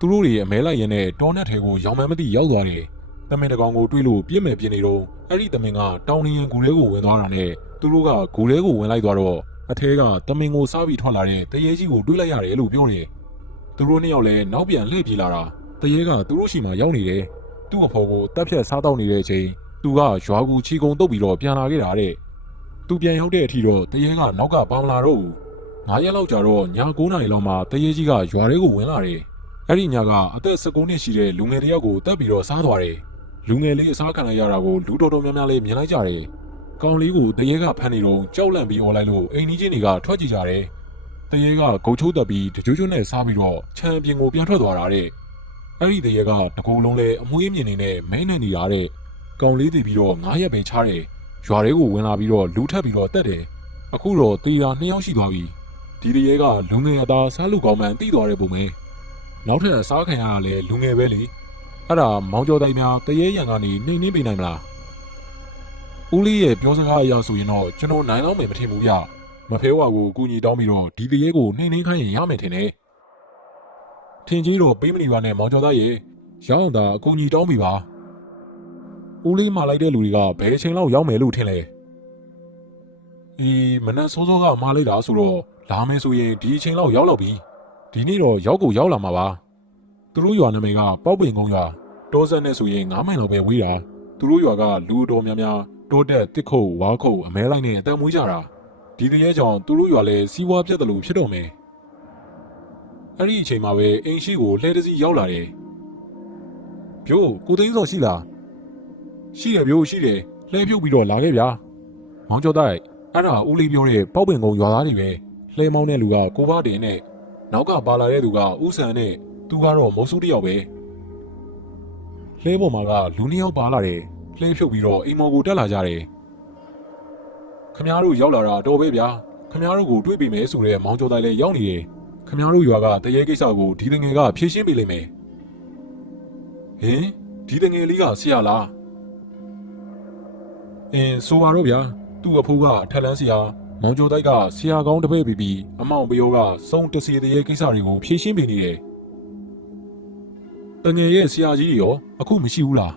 သူတို့တွေအမဲလိုက်ရင်နဲ့တောနက်ထဲကိုရောင်မှန်းမသိရောက်သွားတယ်တမင်တကောင်ကိုတွေးလို့ပြစ်မယ်ပြစ်နေတော့အဲ့ဒီတမင်ကတောင်နေရင်ဂူထဲကိုဝင်သွားတာနဲ့သူတို့ကဂူထဲကိုဝင်လိုက်သွားတော့အထဲကတမင်ကိုစားပြီးထွက်လာတဲ့တရေကြီးကိုတွေးလိုက်ရတယ်လို့ပြောတယ်သူတို့နှစ်ယောက်လည်းနောက်ပြန်လှည့်ပြေးလာတာတရေကသူတို့ရှိမှရောက်နေတယ်သူ့အဖေကိုတပ်ဖြတ်စားတော့နေတဲ့အချိန်သူကရွာကူချီကုံတုတ်ပြီးတော့ပြန်လာခဲ့တာတဲ့သူပြန်ရောက်တဲ့အထိတော့တရေကနောက်ကပါမလာတော့ဘူး9ရက်လောက်ကြာတော့ည9နာရီလောက်မှာတရေကြီးကရွာထဲကိုဝင်လာတယ်အဲ့ဒီညကအသက်19နှစ်ရှိတဲ့လူငယ်တစ်ယောက်ကိုတပ်ပြီးတော့စားသွားတယ်လူငယ်လေးအစားခံလိုက်ရတာကိုလူတော်တော်များများလေးမြင်လိုက်ကြတယ်ကောင်လေးကိုတရေကဖမ်းနေတော့ကြောက်လန့်ပြီးអော်လိုက်လို့အိမ်ကြီးချင်းတွေကထွက်ကြည့်ကြတယ်တရေကဂုတ်ချိုးတက်ပြီးတကြွကြွနဲ့စားပြီးတော့ခြံပြင်ကိုပြန်ထွက်သွားတာတဲ့အဲ့ဒီတရေကတကူလုံးလဲအမွှေးမြင်နေနဲ့မဲနေနေတာတဲ့ကောင်လေးတည်ပြီးတော့9ရက်ပဲချားတယ်ရွာတွေကိုဝင်လာပြီးတော့လူထပ်ပြီးတော့တက်တယ်အခုတော့တေးတာ2ယောက်ရှိသွားပြီဒီတရေကလူငယ်အသားစားလူကောင်းမှန်တီးသွားတဲ့ပုံပဲနောက်ထပ်စားခံရတာလဲလူငယ်ပဲလေအဲ့ဒါမောင်ကျော်တိုင်များတရေရံကနေနှိမ့်နှင်းပေးနိုင်မလားဦးလေးရဲ့ပြောစကားအရဆိုရင်တော့ကျွန်တော်နိုင်တော့မယ်မထင်ဘူးဗျမဖဲဝါကိုကူညီတောင်းပြီးတော့ဒီတရေကိုနှိမ့်နှင်းခိုင်းရင်ရမယ်ထင်တယ်ထင်ကြီးတော့ပေးမနေပါနဲ့မောင်ကျော်သားရေရအောင်သာအကူညီတောင်းပြီးပါဦးလေးမှာလိုက်တဲ့လူတွေကဘယ်အချိန်လောက်ရောက်မယ်လို့ထင်လဲမနက်စောစောကမှားလိုက်တာဆိုတော့လာမယ်ဆိုရင်ဒီအချိန်လောက်ရောက်ပြီဒီနေ့တော့ရောက်ကိုရောက်လာမှာပါသူတို့ရွာနာမည်ကပေါက်ပင်ကုန်းရွာတောဆက်နဲ့ဆိုရင်9မိုင်လောက်ပဲဝေးတာသူတို့ရွာကလူတော်များများတိုးတက်တစ်ခုတ်ဝါခုတ်အမဲလိုက်နဲ့အတန်မွေးကြတာဒီတရေကြောင့်သူတို့ရွာလဲစီးပွားပြတ်တယ်လို့ဖြစ်တော့မယ်အဲ့ဒီအချိန်မှာပဲအိမ်ရှိကိုလှဲတစီရောက်လာတယ်ပြို့ကိုသိန်းစောရှိလားရှိတယ်ပြို့ရှိတယ်လှဲပြုတ်ပြီးတော့လာခဲ့ဗျာမောင်ကျော်တိုက်အဲ့ဒါဦးလေးပြောတဲ့ပေါက်ပင်ကုန်းရွာသားတွေပဲလှဲမောင်းတဲ့လူကကိုဘတင်နဲ့နောက်ကပါလာတဲ့သူကဦးဆန်နဲ့သူကတော့မုတ်စုတယောက်ပဲလှဲပေါ်မှာကလူ2ယောက်ပါလာတယ်လှဲဖြုတ်ပြီးတော့အိမ်မော်ကိုတက်လာကြတယ်ခမားတို့ရောက်လာတာတော့ပဲဗျာခမားတို့ကိုတွေ့ပြီမယ်ဆိုတဲ့မောင်ကျော်တိုင်လည်းရောက်နေတယ်ခမားတို့ရွာကတရေကိစ္စကိုဒီတငယ်ကဖြေရှင်းပေးလိမ့်မယ်ဟင်ဒီတငယ်လေးကဆရာလားဆိုပါတော့ဗျာသူ့အဖိုးကထက်လန်းဆရာမောင်ကျော်တိုက်ကဆရာကောင်းတစ်ပည့်ပြီးအမောင်ပယောကစုံတစီတရေကိစ္စတွေကိုဖြေရှင်းပေးနေတယ်တငယ်ရဲ့ဆရာကြီးရောအခုမရှိဘူးလာ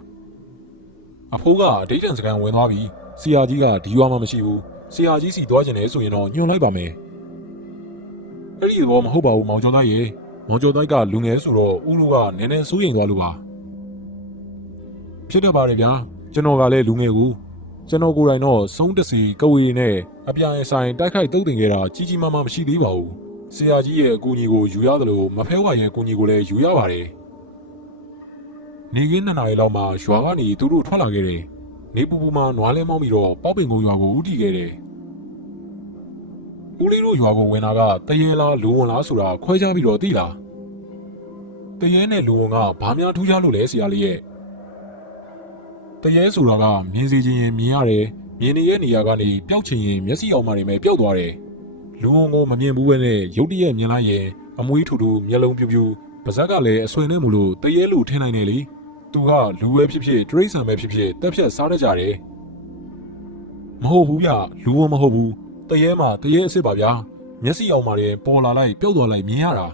းအဖိုးကအဒိဋ္ဌံစကန်ဝင်သွားပြီဆရာကြီးကဒီရွာမှာမရှိဘူးဆရာကြီးစီသွားကျင်တယ်ဆိုရင်တော့ညွှန်လိုက်ပါမယ်အဲ့ဒီဘောမဟုတ်ပါဘူးမောင်ကျော်တိုက်ရေမောင်ကျော်တိုက်ကလူငယ်ဆိုတော့ဦးလူကနည်းနည်းစိုးရိမ်သွားလို့ပါဖြစ်တတ်ပါတယ်ဗျာကျွန်တော်ကလည်းလူငယ်ကူကျွန်တော်ကိုယ်တိုင်တော့စုံးတစီကဝေနဲ့အပြိုင်ဆိုင်တိုက်ခိုက်တုတ်တင်ခဲ့တာကြီးကြီးမားမားမရှိသေးပါဘူးဆရာကြီးရဲ့အကူအညီကိုယူရတယ်လို့မဖဲဝါရဲ့အကူအညီကိုလည်းယူရပါတယ်နေကင်း2 နာရီလောက်မှရွာကနေသူတို့ထွက်လာခဲ့တယ်နေပူပူမှနွားလဲမောင်းပြီးတော့ပေါက်ပင်ကုန်းရွာကိုဦးတည်ခဲ့တယ်ဦးလေးတို့ရွာကိုဝင်လာကတရေလားလူဝင်လားဆိုတာခွဲခြားပြီးတော့သိလားတရေနဲ့လူဝင်ကဘာများထူးခြားလို့လဲဆရာလေးရဲ့တရေဆိုတာကမြင်စီခြင်းရင်မြင်ရတယ်မြင်နေတဲ့နေရာကနေပျောက်ချင်ရင်မျက်စိအောင်မှနေမဲ့ပျောက်သွားတယ်လူဝင်ကိုမမြင်ဘူးပဲနဲ့ရုတ်တရက်မြင်လိုက်ရင်အမွှေးထူထူမျက်လုံးပြူပြူပါးစပ်ကလည်းအဆွေနဲ့မလို့တရေလို့ထင်နိုင်တယ်လေသူကလူပဲဖြစ်ဖြစ်တရိษံပဲဖြစ်ဖြစ်တက်ဖြတ်စားတတ်ကြတယ်မဟုတ်ဘူးဗျလူဝင်မဟုတ်ဘူးတရေမှာတရေအစ်စ်ပါဗျာမျက်စိအောင်မှလည်းပေါ်လာလိုက်ပျောက်သွားလိုက်မြင်ရတာ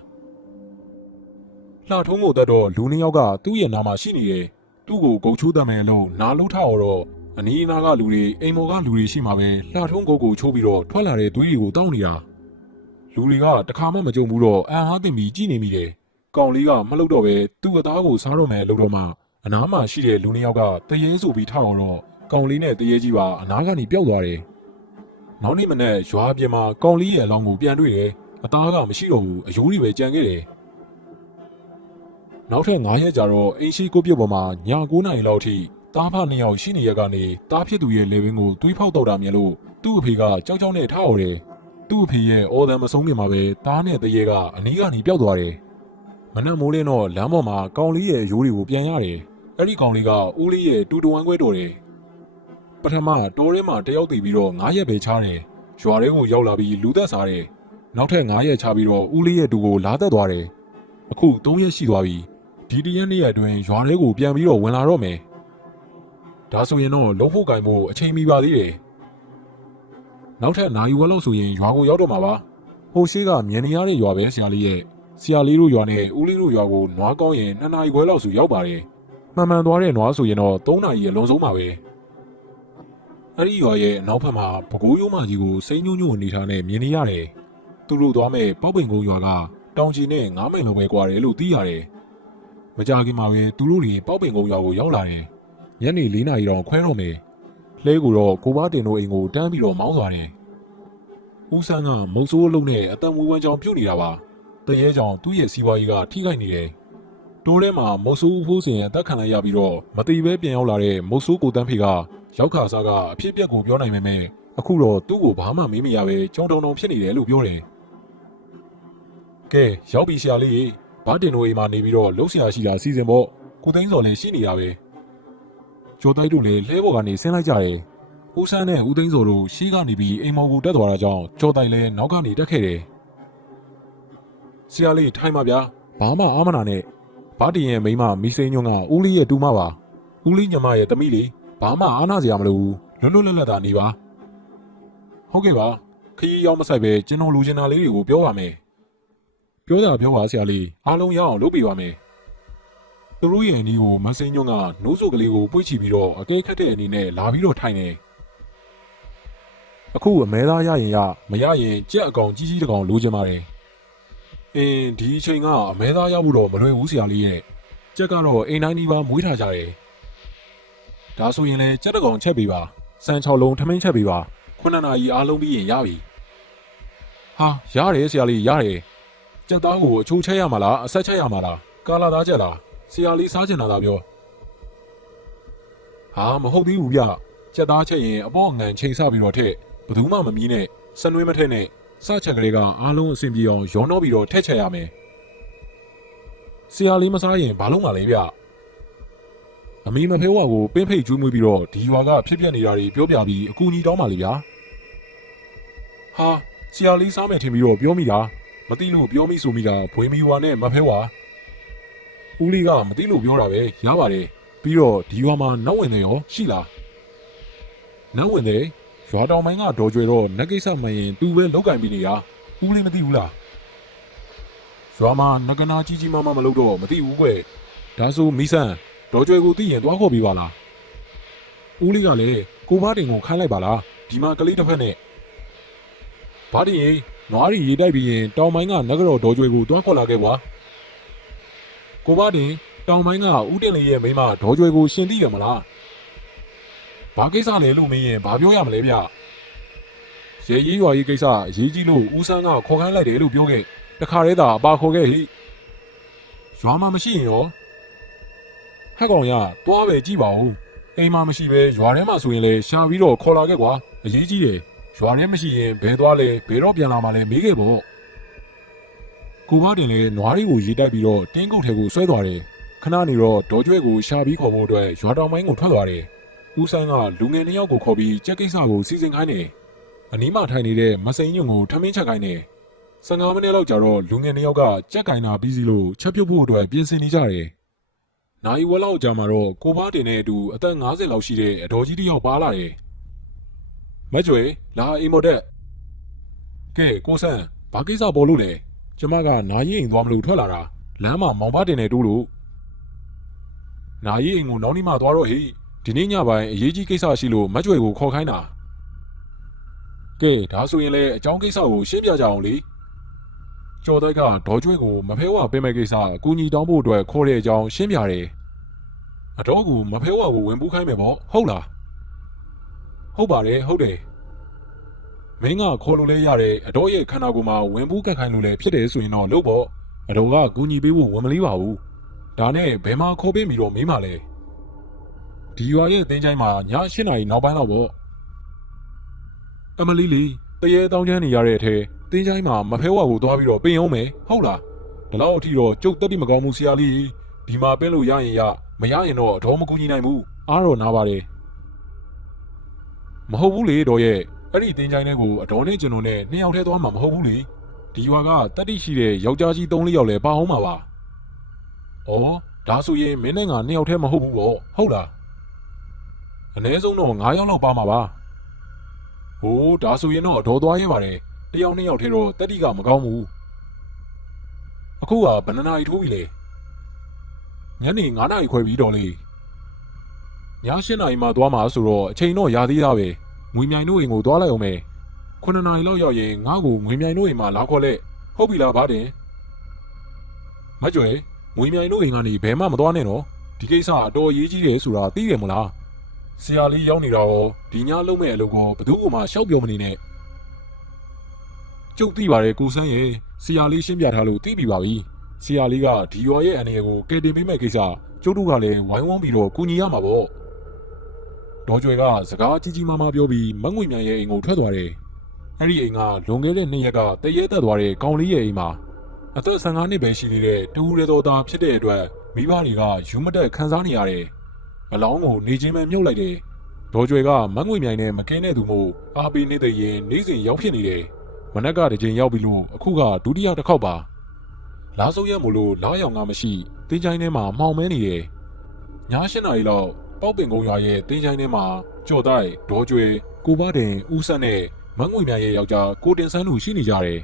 လှထုံးကိုတတ်တော့လူ2ယောက်ကသူ့ရဲ့နားမှာရှိနေတယ်သူ့ကိုဂုတ်ချိုးတတ်မယ်လို့နားလှုပ်ထားတော့အနီးအနားကလူတွေအိမ်မော်ကလူတွေရှိမှပဲလှထုံးကိုချိုးပြီးတော့ထွက်လာတဲ့သွေးတွေကိုတောင်းနေတာလူတွေကတခါမှမကြုံဘူးတော့အံ့အားသင့်ပြီးကြည်နေမိတယ်ကောင်လေးကမလှုပ်တော့ပဲသူ့အသားကိုစားတော့မယ်လို့တော့မှအနားမှာရှိတဲ့လူ2ယောက်ကတရေဆိုပြီးထားတော့ကောင်လေးနဲ့တရေကြီးပါအနားကနေပျောက်သွားတယ်နောက်နေ့မနေ့ရွာပြင်မှာကောင်လေးရဲ့အလောင်းကိုပြန်တွေ့တယ်အသားကမရှိတော့ဘူးအယိုးတွေပဲကျန်ခဲ့တယ်နောက်ထပ်9ရက်ကြာတော့အင်းရှိကိုပြုတ်ပေါ်မှာည9 နာရီလောက်ထိတားဖ2ယောက်ရှိနေရကနေတားဖြစ်သူရဲ့လေဝင်းကိုတွေးဖောက်တော့တာမြင်လို့သူ့အဖေကကြောက်ကြောက်နဲ့ထားအော်တယ်သူ့အဖေရဲ့အော်တန်မဆုံးခင်မှာပဲတားနဲ့တရေကအနီးကနေပျောက်သွားတယ်မနက်မိုးလင်းတော့လမ်းပေါ်မှာကောင်လေးရဲ့အယိုးတွေကိုပြန်ရတယ်အဲ့ဒီကောင်လေးကဦးလေးရဲ့တူတဝမ်းခွဲတော်တယ်ပထမတော်ထဲမှာတယောက်တည်ပြီးတော့9ရက်ပဲချားတယ်ရွာထဲကိုရောက်လာပြီးလူသက်စားတယ်နောက်ထပ်9ရက်ချပြီးတော့ဦးလေးရဲ့တူကိုလာသက်သွားတယ်အခု3ရက်ရှိသွားပြီဒီတရက်နေ့အတွင်းရွာထဲကိုပြန်ပြီးတော့ဝင်လာတော့မယ်ဒါဆိုရင်တော့လုံးဖို့ကင်ဖို့အချိန်မီပါသေးတယ်နောက်ထပ်နိုင်ဝက်လောက်ဆိုရင်ရွာကိုရောက်တော့မှာပါဟိုရှိကမြင်နေရတဲ့ရွာပဲဆရာလေးရဲ့ ဆရာလေးတို့ရွာနဲ့ဦးလေးတို့ရွာကိုနွားကောင်းရင်2 နာရီခွဲလောက်ဆိုရောက်ပါတယ်မှန်သွားတဲ့နွားဆိုရင်တော့3 နာရီအလုံးစုံပါပဲအဲ့ဒီရွာရဲ့နောက်ဖက်မှာပဲခူးရိုးမကြီးကိုစိမ့်ညွှညွှအနေထားနဲ့မြင်နေရတယ်သူတို့သွားမဲ့ပောက်ပင်ကုန်းရွာကတောင်ချီနဲ့9 မိုင်လောက်ပဲကွာတယ်လို့သိရတယ်မကြခင်မှာပဲသူတို့တွေပောက်ပင်ကုန်းရွာကိုရောက်လာတယ်ညနေ4 နာရီတော့ခွဲတော့မယ်လှဲကိုတော့ကိုဘတင်တို့အိမ်ကိုတန်းပြီးတော့မောင်းသွားတယ်ဦးဆန်းကမုတ်ဆိုးအလုံးနဲ့အတန်မွေးဝမ်းကြောင်ပြုတ်နေတာပါတရေကြောင်သူ့ရဲ့စီးပွားရေးကထိခိုက်နေတယ်တိုးထဲမှာမုတ်ဆိုးဖိုးစင်အသက်ခံလိုက်ရပြီးတော့မတိပဲပြန်ရောက်လာတဲ့မုတ်ဆိုးကိုတန်းဖေကရောက်ခါစားကအဖြစ်ပြက်ကိုပြောနိုင်ပေမဲ့အခုတော့သူ့ကိုဘာမှမေးမရပဲကြုံတုံဖြစ်နေတယ်လို့ပြောတယ်ကဲရောက်ပြီဆရာလေးဘာတင်တို့အိမ်မှာနေပြီးတော့လှုပ်ရှားရှိတာစီစဉ်ပေါ့ကိုသိန်းစော်လည်းရှိနေတာပဲကျော်တိုက်တို့လည်းလှဲပေါ်ကနေဆင်းလိုက်ကြတယ်ဦးဆန်းနဲ့ဦးသိန်းစော်တို့ရှေ့ကနေပြီးအိမ်မော်ကိုတက်သွားတာကြောင့်ကျော်တိုက်လည်းနောက်ကနေတက်ခဲ့တယ်ဆရာလေးထိုင်ပါဗျာဘာမှအာမနာနဲ့ဘာတင်ရဲ့မိန်းမမီစိန်ညွန့်ကဦးလေးရဲ့တူမပါဦးလေးညီမရဲ့သမီးလေးဘာမှအားနာစရာမလိုဘူးလွတ်လွတ်လပ်လပ်သာနေပါဟုတ်ကဲ့ပါခရီးရောက်မဆိုင်ပဲကျွန်တော်လူချင်တာလေးတွေကိုပြောပါမယ်ပြောတာပြောပါဆရာလေးအားလုံးရအောင်လုပ်ပြပါမယ်သူတို့ရဲ့အနီးကိုမစိန်ညွန့်ကနိုးစုကလေးကိုပွေ့ချပြီးတော့အကဲခတ်တဲ့အနေနဲ့လာပြီးတော့ထိုင်နေအခုအမဲသားရရင်ရမရရင်ကြက်အကောင်ကြီးကြီးတကောင်လိုချင်ပါတယ်ဒီအချိန်ကအမဲသားရဖို့တော့မလွယ်ဘူးဆရာလေးရဲ့ကြက်ကတော့အိမ်တိုင်းဒီပါမွေးထားကြတယ်ဒါဆိုရင်လည်းကြက်တကောင်ချက်ပေးပါစံ6 လုံးထမင်းချက်ပေးပါ9 နာရီအားလုံးပြီးရင်ရပြီဟာရတယ်ဆရာလေးရတယ်ကြက်သားကိုအချိုးချက်ရမှာလားအဆက်ချက်ရမှာလားကာလာသားချက်လားဆရာလေးစားချင်တာသာပြောဟာမဟုတ်သေးဘူးဗျကြက်သားချက်ရင်အပေါ့အငံချိန်ဆပြီးတော့ထက်ဘယ်သူမှမမြည်နဲ့စနွေးမထက်နဲ့စချက်ကလေးကအားလုံးအဆင်ပြေအောင်ရောနှောပြီးတော့ထက်ချက်ရမယ်ဆရာလေးမစားရင်ဘာလို့မှလဲဗျအမီမဖဲဝါကိုပင်းဖိတ်ကျွေးမွေးပြီးတော့ဒီရွာကဖြစ်ပျက်နေတာတွေပြောပြပြီးအကူအညီတောင်းပါလေဗျာဟာဆရာလေးစားမယ်ထင်ပြီးတော့ပြောမိတာမသိလို့ပြောမိဆိုမိတာဘွေမီဝါနဲ့မဖဲဝါဦးလေးကမသိလို့ပြောတာပဲရပါတယ်ပြီးတော့ဒီရွာမှာနောက်ဝင်တယ်ရောရှိလားနောက်ဝင်တယ်ရွာတောင်ပိုင်းကဒေါ်ကျွဲတော့နက်ကိစ္စမှရင်သူပဲလောက်ကင်ပြီးနေတာဦးလေးမသိဘူးလားရွာမှာငကနာကြီးကြီးမားမားမလုပ်တော့မသိဘူးကွဒါဆိုမီဆန်ဒေါ်ကျွဲကိုသိရင်သွားခေါ်ပြီးပါလားဦးလေးကလည်းကိုဘတင်ကိုခိုင်းလိုက်ပါလားဒီမှာကလေးတစ်ဖက်နဲ့ဘာတင်ရေနွားရီရေးတိုက်ပြီးရင်တောင်ပိုင်းကနဂရောဒေါ်ကျွဲကိုသွားခေါ်လာခဲ့ကွာကိုဘတင်တောင်ပိုင်းကဦးတင်လေးရဲ့မိန်းမဒေါ်ကျွဲကိုရှင်သိရမလားဘာကိစ္စလဲလို့မင်းရင်ဘာပြောရမလဲဗျရေကြီးရွာကြီးကိစ္စအရေးကြီးလို့ဦးဆန်းကခေါ်ခိုင်းလိုက်တယ်လို့ပြောခဲ့တခါတည်းသာအပါခေါ်ခဲ့ဟိရွာမှာမရှိရင်ရောဟက်ကောင်ရတွားပဲကြည့်ပါဦးအိမ်မှာမရှိပဲရွာထဲမှာဆိုရင်လည်းရှာပြီးတော့ခေါ်လာခဲ့ကွာအရေးကြီးတယ်ရွာထဲမရှိရင်ဘယ်သွားလဲဘယ်တော့ပြန်လာမှလဲမေးခဲ့ပေါ့ကိုဘတင်လည်းနွားတွေကိုရေးတိုက်ပြီးတော့တင်းကုတ်ထဲကိုဆွဲသွားတယ်ခဏနေတော့ဒေါ်ကျွဲကိုရှာပြီးခေါ်ဖို့အတွက်ရွာတောင်ပိုင်းကိုထွက်သွားတယ်ဦးဆန်းကလူငယ်2 ယောက်ကိုခေါ်ပြီးကြက်ကိစ္စကိုစီစဉ်ခိုင်းတယ်အနီးမှထိုင်နေတဲ့မစိန်ညွန့်ကိုထမင်းချက်ခိုင်းတယ်15 မိနစ်လောက်ကြာတော့လူငယ်2 ယောက်ကကြက်ကင်တာပြီးစီလို့ချက်ပြုတ်ဖို့အတွက်ပြင်ဆင်နေကြတယ်နိုင်ဝက်လောက်ကြာမှာတော့ကိုဘတင်နဲ့အတူအသက်50လောက်ရှိတဲ့အတော်ကြီးတစ်ယောက်ပါလာတယ်မကျွေလာအိမ်မော်တက်ကဲကိုဆန်းဘာကိစ္စပေါ်လို့လဲကျမကနာရီအိမ်သွားမလို့ထွက်လာတာလမ်းမှာမောင်ဘတင်နဲ့တိုးလို့နာရီအိမ်ကိုနောက်နေ့မှသွားတော့ဟိဒီနေ့ညပိုင်းအရေးကြီးကိစ္စရှိလို့မကျွေကိုခေါ်ခိုင်းတာကဲဒါဆိုရင်လည်းအကြောင်းကိစ္စကိုရှင်းပြကြအောင်လေကျော်တိုက်ကဒေါ်ကျွဲကိုမဖဲဝါပေးမဲ့ကိစ္စအကူအညီတောင်းဖို့အတွက်ခေါ်တဲ့အကြောင်းရှင်းပြတယ်အတော်ကမဖဲဝါကိုဝင်ပူးခိုင်းမယ်ပေါ့ဟုတ်လားဟုတ်ပါတယ်ဟုတ်တယ်မင်းကခေါ်လို့လဲရတယ်အတော်ရဲ့ခန္ဓာကိုယ်မှာဝင်ပူးကတ်ခိုင်းလို့လဲဖြစ်တယ်ဆိုရင်တော့လုပ်ပေါ့အတော်ကကူညီပေးဖို့ဝင်မလေးပါဘူးဒါနဲ့ဘယ်မှာခေါ်ပေးပြီးတော့မေးမှလဲဒီရွာရဲ့အသင်းချိုင်းမှာည8 နာရီနောက်ပိုင်းတော့ပေါ့အမလီလီတရေတောင်းချမ်းနေရတဲ့အထဲသင်းချိုင်းမှာမဖဲဝါကိုသွားပြီးတော့ပင်အောင်မယ်ဟုတ်လားဒီလောက်အထိတော့ကျုပ်တက်တိမကောင်းမှုဆရာလေးဒီမှာပင်းလို့ရရင်ရမရရင်တော့အတော်မကူညီနိုင်ဘူးအားတော့နားပါတယ်မဟုတ်ဘူးလေတော်ရဲ့အဲ့ဒီသင်းချိုင်းတွေကိုအတော်နဲ့ကျွန်တော်နဲ့2 ယောက်ထဲသွားမှာမဟုတ်ဘူးလေဒီရွာကတတိရှိတဲ့ယောက်ျားကြီး3-4 ယောက်လဲပါအောင်ပါပါဩဒါဆိုရင်မင်းနဲ့ငါ2 ယောက်ထဲမဟုတ်ဘူးပေါ့ဟုတ်လားအနည်းဆုံးတော့9 ယောက်လောက်ပါမှာပါဟိုးဒါဆိုရင်တော့အတော်သွားရဲပါတယ်1 ယောက် 2 ယောက်ထဲတော့တတိကမကောင်းဘူးအ အခုကဘယ်နှစ်နာရီထိုးပြီလဲညနေ9နာရီခွဲပြီးတော့လေည7နာရီမှသွားမှာဆိုတော့အချိန်တော့ရသေးတာပဲငွေမြိုင်တို့အိမ်ကိုသွားလိုက်အောင်မယ်9နာရီလောက်ရောက်ရင်ငါ့ကိုငွေမြိုင်တို့အိမ်မှာလာခေါ်လက်ဟုတ်ပြီလားဗာတင်မကြွယ်ငွေမြိုင်တို့အိမ်ကနေဘယ်မှမသွားနဲ့နော်ဒီကိစ္စအတော်အရေးကြီးတယ်ဆိုတာသိတယ်မလားဆရာလေးရောက်နေတာရောဒီညလုံးမဲ့အလုပ်ကိုဘယ်သူမှရှောက်ပြောမနေနဲ့ကျုပ်သိပါတယ်ကိုစန်းရဲ့ဆရာလေးရှင်းပြထားလို့သိပြီပါပြီဆရာလေးကဒီရွာရဲ့အနေအကိုကယ်တင်ပေးမဲ့ကိစ္စကျုပ်တို့ကလည်းဝိုင်းဝန်းပြီးတော့ကူညီရမှာပေါ့ဒေါ်ကျွယ်ကစကားကြီးကြီးမားမားပြောပြီးမငွေမြိုင်ရဲ့အိမ်ကိုထွက်သွားတယ်အဲ့ဒီအိမ်ကလွန်ခဲ့တဲ့2ရက်ကတရေတက်သွားတဲ့ကောင်လေးရဲ့အိမ်မှာအသက်15နှစ်ပဲရှိသေးတဲ့တူရဲတော်သားဖြစ်တဲ့အတွက်မိဘတွေကယူမတက်ခံစားနေရတယ်အလောင်းကိုနေချင်းပဲမြုပ်လိုက်တယ်ဒေါ်ကျွယ်ကမငွေမြိုင်နဲ့မကင်းတဲ့သူမို့အားပေးနေတဲ့ရင်နေစဉ်ရောက်ဖြစ်နေတယ်မနက်ကတစ်ချိန်ရောက်ပြီလို့အခုကဒုတိယတစ်ခေါက်ပါလာစုံရက်မို့လို့လာရောက်ငါမရှိတင်းချိုင်းထဲမှာမှောင်မဲနေတယ်ည7နာရီလောက်ပေါက်ပင်ကုန်းရွာရဲ့တင်းချိုင်းထဲမှာကြော်တိုက်ဒေါ်ကျွယ်ကိုပါတင်ဦးဆက်နဲ့မငွေမြိုင်ရဲ့ယောက်ျားကိုတင်ဆန်းတို့ရှိနေကြတယ်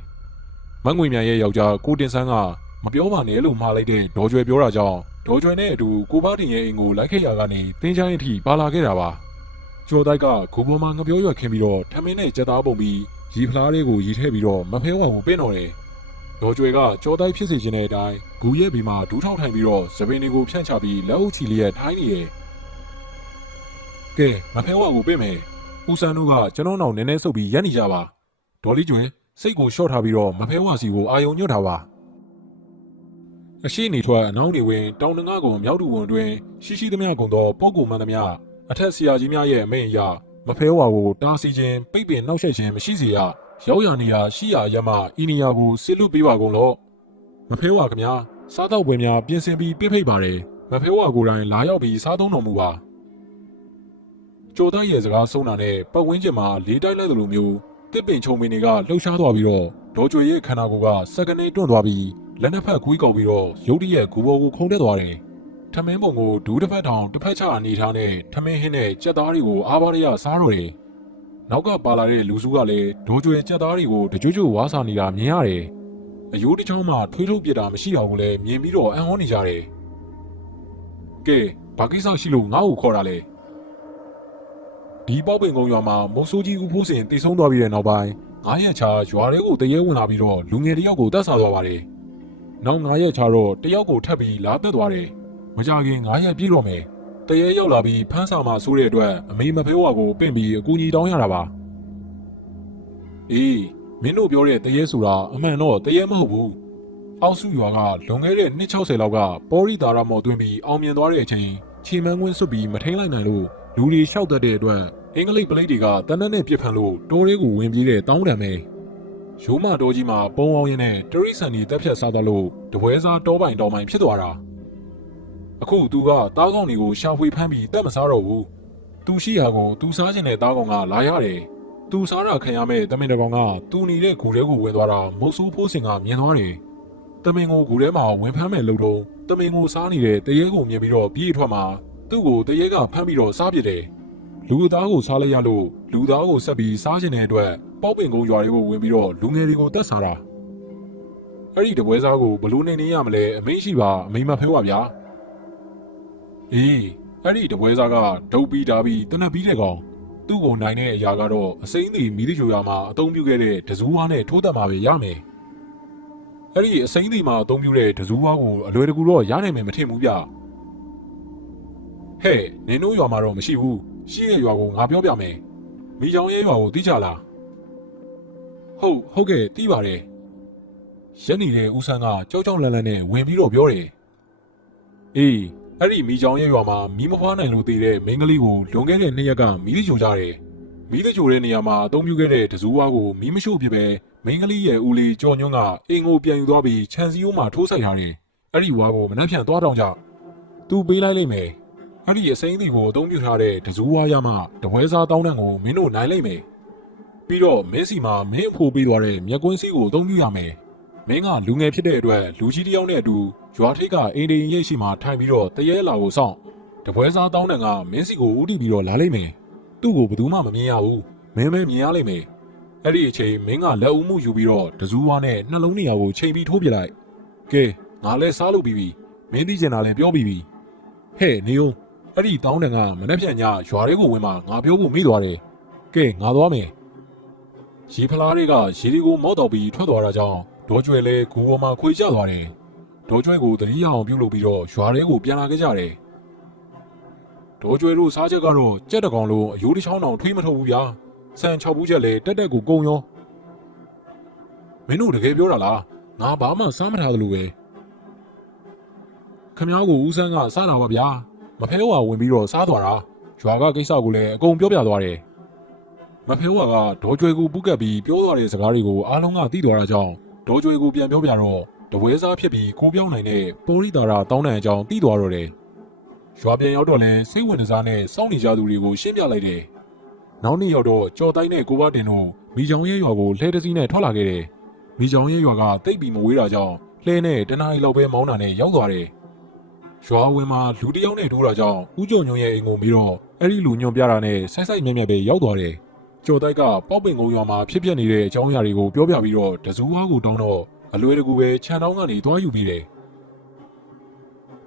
မငွေမြိုင်ရဲ့ယောက်ျားကိုတင်ဆန်းကမပြောပါနဲ့လို့မှားလိုက်တဲ့ဒေါ်ကျွယ်ပြောတာကြောင့်ဒေါ်ကျွယ်နဲ့အတူကိုပါတင်ရဲ့အိမ်ကိုလိုက်ခဲ့ရကနေတင်းချိုင်းအထိပါလာခဲ့တာပါကြော်တိုက်ကဂူပေါ်မှာငပြောရွက်ခင်းပြီးတော့ထမင်းနဲ့ကြက်သားပုံပြီးရီဖလားလေးကိုရီထည့်ပြီးတော့မဖဲဝါကိုပင့်တော်တယ်ဒေါ်ကျွယ်ကကြော်တိုက်ဖြစ်စေခြင်းတဲ့အတိုင်းဂူရဲ့ဘီမှာဒူးထောက်ထိုင်ပြီးတော့သပင်းတွေကိုဖြန့်ချပြီးလက်အုပ်ချီလျက်ထိုင်းနေတယ်ကဲမဖဲဝါကိုပင့်မယ်ဦးစန်းတို့ကကျွန်တော်နောက်နည်းနည်းဆုပ်ပြီးရက်နေကြပါဒေါ်လေးကျွယ်စိတ်ကိုရှော့ထားပြီးတော့မဖဲဝါစီကိုအာယုံညွတ်ထားပါအရှိနေထွက်အနောက်နေဝင်တောင်တငါကုံမြောက်တူဝန်တွင်ရှိရှိသမျှကုန်သောပုဂ္ဂိုလ်မှန်သမျှအထက်ဆရာကြီးများရဲ့အမိန့်အရမဖဲဝါကိုတားဆီးခြင်းပိတ်ပင်နှောက်ယှက်ခြင်းမရှိစေရရောက်ရနေရာရှိရာရမဤနေရာကိုစစ်လွတ်ပေးပါကုန်လော့မဖဲဝါခင်ဗျာစားတော့ပွဲများပြင်ဆင်ပြီးပြဖိတ်ပါတယ်မဖဲဝါကိုယ်တိုင်လာရောက်ပြီးစားသုံးတော်မူပါကြိုတိုက်ရဲ့စကားဆုံးတာနဲ့ပတ်ဝန်းကျင်မှာလေးတိုက်လိုက်သလိုမျိုးတစ်ပင်ချုံမင်းတွေကလှုပ်ရှားသွားပြီးတော့ဒေါ်ကျွေရဲ့ခန္ဓာကိုယ်ကစက္ကနဲ့တွန့်သွားပြီးလက်နှစ်ဖက်ခွေးကောက်ပြီးတော့ရုတ်တရက်ဂူပေါ်ကိုခုန်တက်သွားတယ်ထမင်းပုံကိုဒူးတစ်ဖက်တောင်တစ်ဖက်ချအနေထားနဲ့ထမင်းဟင်းနဲ့ကြက်သားတွေကိုအားပါးရစားတော့တယ်နောက်ကပါလာတဲ့လူစုကလည်းဒေါ်ကျွေကြက်သားတွေကိုတကြွကြွဝါစာနေတာမြင်ရတယ်အယိုးတစ်ချောင်းမှထွေးထုတ်ပြတာမရှိအောင်ကိုလည်းမြင်ပြီးတော့အံ့ဩနေကြတယ်ကဲဘာကိစ္စရှိလို့ငါ့ကိုခေါ်တာလဲဒီပေါက်ပင်ကုန်းရွာမှာမုတ်ဆိုးကြီးဦးဖိုးစင်တိတ်ဆုံးသွားပြီးတဲ့နောက်ပိုင်း9ရက်ချာရွာတွေကိုတရေဝင်လာပြီးတော့လူငယ်တယောက်ကိုတတ်ဆာသွားပါတယ်နောက်9ရက်ချာတော့တယောက်ကိုထပ်ပြီးလာတက်သွားတယ်မကြခင်9ရက်ပြည့်တော့မယ်တရေရောက်လာပြီးဖမ်းစာမှဆိုးတဲ့အတွက်အမေမဖဲဝါကိုပင့်ပြီးအကူကြီးတောင်းရတာပါအေးမင်းတို့ပြောတဲ့တရေဆိုတာအမှန်တော့တရေမဟုတ်ဘူးအောက်စုရွာကလွန်ခဲ့တဲ့260လောက်ကပေါ်ရီတာရမော်သွင်းပြီးအောင်မြင်သွားတဲ့အချိန်ခြေမန်းကွင်းစွပ်ပြီးမထိန်လိုက်နိုင်လို့လူတွေလျှောက်တတ်တဲ့အတွက်အင်္ဂလိပ်ပလိတ်တွေကတန်းတန်းနဲ့ပြစ်ဖန်လို့တိုးလေးကိုဝင်ပြေးတဲ့တောင်းတံပဲရိုးမတော်ကြီးမှာပုံအောင်ရင်းနဲ့တရိษံကြီးတက်ဖြတ်စားသလိုတပွဲစားတောပိုင်တော်ပိုင်ဖြစ်သွားတာအခုသူကတားကောင်တွေကိုရှာဖွေဖမ်းပြီးတက်မစားတော့ဘူးသူရှိရာကိုသူစားခြင်းတဲ့တားကောင်ကလာရတယ်သူစားတာခံရမဲ့တမင်တကောင်ကသူနေတဲ့ဂူထဲကိုဝင်သွားတာမုတ်ဆိုးဖိုးစင်ကမြင်သွားတယ်တမင်ကိုဂူထဲမှာဝင်ဖမ်းမဲ့လို့တော့တမင်ကိုစားနေတဲ့တရေကိုမြင်ပြီးတော့ပြေးထွက်မှာသူ့ကိုတရေကဖမ်းပြီးတော့စားပစ်တယ်လူသားကိုစားလိုက်ရလို့လူသားကိုဆက်ပြီးစားခြင်းတဲ့အတွက်ပေါက်ပင်ကုန်းရွာတွေကိုဝင်ပြီးတော့လူငယ်တွေကိုတတ်စားတာအဲ့ဒီတပွဲစားကိုဘလို့နေရမလဲအမိန့်ရှိပါအမိန့်မဖဲဝါဗျာအေးအဲ့ဒီတပွဲစားကဒုတ်ပြီးဓာပြီးတနက်ပြီးတဲ့ကောင်သူ့ကိုနိုင်တဲ့အရာကတော့အစိမ့်သေးမီးတိချိုရမှာအသုံးပြုခဲ့တဲ့တဇူးဝါးနဲ့ထိုးတက်မှာပဲရမယ်အဲ့ဒီအစိမ့်သေးမှာအသုံးပြုတဲ့တဇူးဝါးကိုအလွယ်တကူတော့ရနိုင်မယ်မထင်ဘူးဗျဟဲ့နင်တို့ရွာမှာတော့မရှိဘူးရှိတဲ့ရွာကိုငါပြောပြမယ်မိချောင်းရဲရွာကိုသိကြလားဟုတ်ကဲ့သိပါတယ်ရက်နေတဲ့ဦးဆန်းကကြောက်ကြောက်လန့်လန့်နဲ့ဝင်ပြီးတော့ပြောတယ်အေးအဲ့ဒီမိချောင်းရဲရွာမှာမီးမဖွားနိုင်လို့တည်တဲ့မိန်းကလေးကိုလွန်ခဲ့တဲ့2ရက်ကမီးတချိုကြတယ်မီးတချိုတဲ့နေရာမှာအသုံးပြုခဲ့တဲ့တဇူးဝါးကိုမီးမရှို့ပြပဲမိန်းကလေးရဲ့ဦးလေးကြော်ညွန့်ကအင်ကိုပြန်ယူသွားပြီးခြံစည်းရိုးမှာထိုးဆိုင်ထားတယ်အဲ့ဒီဝါးကိုမနှက်ဖြန်သွားတောင်းကြသူပေးလိုက်လိမ့်မယ်အဲ့ဒီအစိမ်းသီးကိုအသုံးပြုထားတဲ့တဇူးဝါးရမှတပွဲစားတောင်းတန်းကိုမင်းတို့နိုင်လိမ့်မယ်ပြီးတော့မင်းစီမှာမင်းအဖို့ပေးသွားတဲ့မြက်ကွင်းစီးကိုအသုံးပြုရမယ်မင်းကလူငယ်ဖြစ်တဲ့အတွက်လူကြီးတယောက်နဲ့အတူရွာထိပ်ကအိမ်တိန်ရိပ်ရှိမှထိုင်ပြီးတော့တရေလာကိုစောင့်တပွဲစားတောင်းတန်းကမင်းစီကိုဦးတည်ပြီးတော့လာလိမ့်မယ်သူ့ကိုဘယ်သူမှမမြင်ရဘူးမင်းပဲမြင်ရလိမ့်မယ်အဲ့ဒီအချိန်မင်းကလက်ဦးမှုယူပြီးတော့တဇူးဝါးနဲ့နှလုံးနေရာကိုချိန်ပြီးထိုးပြလိုက်က ကဲငါလည်းစားလို့ပြီးပြီမင်းသိချင်တာလည်းပြောပြီးပြီဟဲ့နေဦးအဲ့ဒီတောင်းတန်ကမနှက်ဖြန်ညရွာတွေကိုဝင်မှာငါပြောဖို့မိသွားတယ်ကဲငါသွားမယ်ရေဖလားတွေကရေတွေကိုမောက်တော့ပြီးထွက်သွားတာကြောင့်ဒေါ်ကျွဲလဲဂူပေါ်မှာခွေကျသွားတယ်ဒေါ်ကျွဲကိုတတိယအောင်ပြုတ်လုပ်ပြီးတော့ရွာတွေကိုပြန်လာခဲ့ကြတယ်ဒေါ်ကျွဲတို့စားချက်ကတော့ကြက်တကောင်လုံးအယိုးတစ်ချောင်းတောင်ထွေးမထုတ်ဘူးဗျာဆန်6ဘူးချက်လဲတက်တက်ကိုကုံရောမင်းတို့တကယ်ပြောတာလားငါဘာမှစားမထားသလိုပဲခမ ्या ကိုဦးဆန်းကစားတာပါဗျာမဖဲဝါဝင်ပြီးတော့စားသွားတာရွာကကိစ္စကိုလည်းအကုန်ပြောပြသွားတယ်မဖဲဝါကဒေါ်ကျွဲကိုပုတ်ကပ်ပြီးပြောသွားတဲ့စကားတွေကိုအားလုံးကသိသွားတာကြောင့်ဒေါ်ကျွဲကိုပြန်ပြောပြတော့တပွဲစားဖြစ်ပြီးကိုပြောင်းနိုင်တဲ့ပေါ်ရီတာရာတောင်းတန်အကြောင်းသိသွားတော့တယ်ရွာပြန်ရောက်တော့လဲစိတ်ဝင်စားနဲ့စောင့်နေကြသူတွေကိုရှင်းပြလိုက်တယ်နောက်နေ့ရောက်တော့ကြော်တိုင်းနဲ့ကိုဘတင်တို့မိချောင်ရဲရွာကိုလှဲတစည်းနဲ့ထွက်လာခဲ့တယ်မိချောင်ရဲရွာကတိတ်ပြီးမဝေးတာကြောင့်လှဲနဲ့တနားရီလောက်ပဲမောင်းတာနဲ့ရောက်သွားတယ်ရွာဝင်မှာလူတယောက်နဲ့တိုးတာကြောင့်ဦးကျော်ညွန့်ရဲ့အိမ်ကိုပြီးတော့အဲ့ဒီလူညွန့်ပြတာနဲ့ဆိုက်ဆိုက်မြက်မြက်ပဲရောက်သွားတယ်ကျော်တိုက်ကပေါက်ပင်ကုန်းရွာမှာဖြစ်ပျက်နေတဲ့အကြောင်းအရာတွေကိုပြောပြပြီးတော့တစူးဝါးကိုတောင်းတော့အလွယ်တကူပဲခြံတောင်းကနေသွားယူပြီးတယ်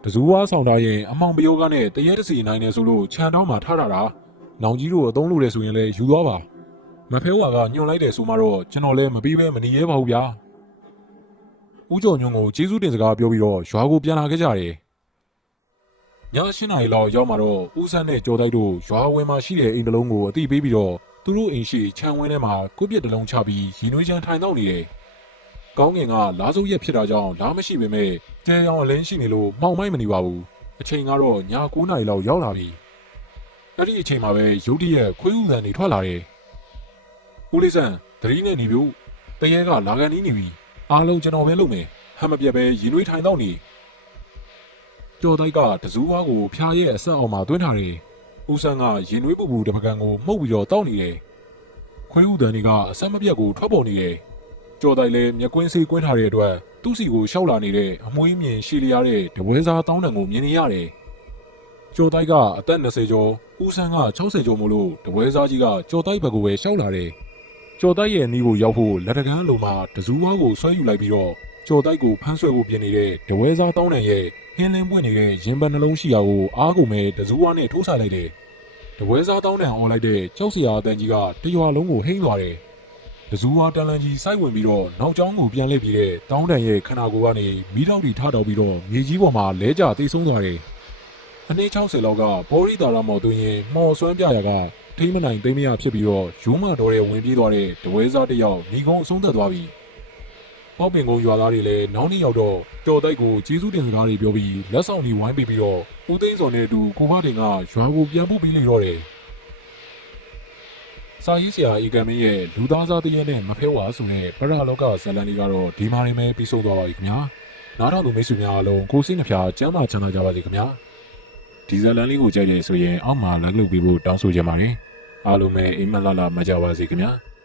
တစူးဝါးဆောင်ထားရင်အမောင်ပယောကနဲ့တရဲတစီနိုင်နေဆိုလို့ခြံတောင်းမှာထားတာနောင်ကြီးတို့အသုံးလို့လဲဆိုရင်လည်းယူသွားပါမဖဲဝါကညွန့်လိုက်တယ်ဆိုမှတော့ကျွန်တော်လည်းမပြီးပဲမနေရဲပါဘူးဗျာဦးကျော်ညွန့်ကိုကျေးဇူးတင်စကားပြောပြီးတော့ရွာကိုပြန်လာခဲ့ကြတယ်ည7 နာရီလောက်ရောက်မှာတော့ဦးဆန်းနဲ့ကျော်တိုက်တို့ရွာဝင်မှာရှိတဲ့အိမ်တစ်လုံးကိုအတိပေးပြီးတော့သူတို့အိမ်ရှိခြံဝင်းထဲမှာကိုပြစ်တစ်လုံးချပြီးရီနွေးချမ်းထိုင်တော့နေတယ်။ကောင်းငင်ကလားစုပ်ရက်ဖြစ်တာကြောင့်လားမရှိပေမဲ့ကျဲရောင်အလင်းရှိနေလို့မှောင်မိုက်မနေပါဘူး။အချိန်ကတော့ည9 နာရီလောက်ရောက်လာပြီ။အဲ့ဒီအချိန်မှာပဲရုတ်တရက်ခွေးဥသံတွေထွက်လာတယ်။ဦးလေးဆန်းသတိနဲ့နေဘူး။တရဲကလာကန်နီးနေပြီ။အားလုံးကျွန်တော်ပဲလုပ်မယ်။ဟမ်မပြတ်ပဲရီနွေးထိုင်တော့နေ။ကျော်တိုက်ကတစူးဝါးကိုဖျားရဲ့အဆက်အောင်မှာတွင်းထားတယ်။ဦးဆန်းကရင်နွေးပူပူတပကံကိုမှုတ်ပြီးတော့တောက်နေတယ်။ခွေးဥတန်တွေကအဆက်မပြတ်ကိုထွက်ပေါ်နေတယ်။ကျော်တိုက်လည်းမျက်ကွင်းစေးကွင်းထားတဲ့အတွက်သူ့စီကိုရှောက်လာနေတဲ့အမွှေးမြင်ရှည်လျားတဲ့တပွဲစားတောင်းတန်ကိုမြင်နေရတယ်။ကျော်တိုက်ကအသက်20ကျော်ဦးဆန်းက60ကျော်မို့လို့တပွဲစားကြီးကကျော်တိုက်ဘက်ကိုပဲရှောက်လာတယ်။ကျော်တိုက်ရဲ့နီးကိုရောက်ဖို့လက်တကန်းအလိုမှာတစူးဝါးကိုဆွဲယူလိုက်ပြီးတော့ကျော်တိုက်ကိုဖမ်းဆွဲဖို့ပြင်နေတဲ့တပွဲစားတောင်းတန်ရဲ့ဟင်းလင်းပွင့်နေတဲ့ရင်ပန်းနှလုံးရှိရာကိုအားကိုမဲ့တစူးဝါးနဲ့ထိုးဆိုင်လိုက်တယ်။တပွဲစားတောင်းတန်အော်လိုက်တဲ့ကြောက်စရာအတန်ကြီးကတရွာလုံးကိုဟိမ့်သွားတယ်။တစူးဝါးတန်လန်ကြီးစိုက်ဝင်ပြီးတော့နောက်ကျောင်းကိုပြန်လှည့်ပြီးတဲ့တောင်းတန်ရဲ့ခန္ဓာကိုယ်ကနေမီးတောက်တီထားတော့ပြီးတော့မြေကြီးပေါ်မှာလဲကျတိတ်ဆုံးသွားတယ်။အနည်း60လောက်ကဘောရီတာရမော်တွင်ရင်မော်ဆွမ်းပြရာကထိမ့်မနိုင်သိမ့်မရဖြစ်ပြီးတော့ယူမတော်တဲ့ဝင်ပြေးသွားတဲ့တပွဲစားတစ်ယောက်မိကုံးအဆုံးသက်သွားပြီ။ပေါပင်ကုန်းရွာသားတွေလည်းနောက်နေ့ရောက်တော့ကျော်တိုက်ကိုကျေးဇူးတင်စကားတွေပြောပြီးလက်ဆောင်တွေဝိုင်းပေးပြီးတော့ဦးသိန်းစော်နဲ့အတူကိုဖတင်ကရွာကိုပြန်ပို့ပေးလိုက်တော့တယ်။စာရေးဆရာအေကံမင်းရဲ့လူသားစားတရက်နဲ့မဖဲဝါဆိုတဲ့ပရလောကဇာတ်လမ်းလေးကတော့ဒီမှာနေမယ်ပြီးဆုံးသွားပါပြီခင်ဗျာ။နားထောင်သူမိတ်ဆွေများအားလုံးကိုစိတ်နှဖျားကျမ်းမာချမ်းသာကြပါစေခင်ဗျာ။ဒီဇာတ်လမ်းလေးကိုကြိုက်တယ်ဆိုရင်အောက်မှာ like လုပ်ပေးဖို့တောင်းဆိုချင်ပါတယ်။အားလုံးပဲအိမ်မက်လာမကြပါစေခင်ဗျာ။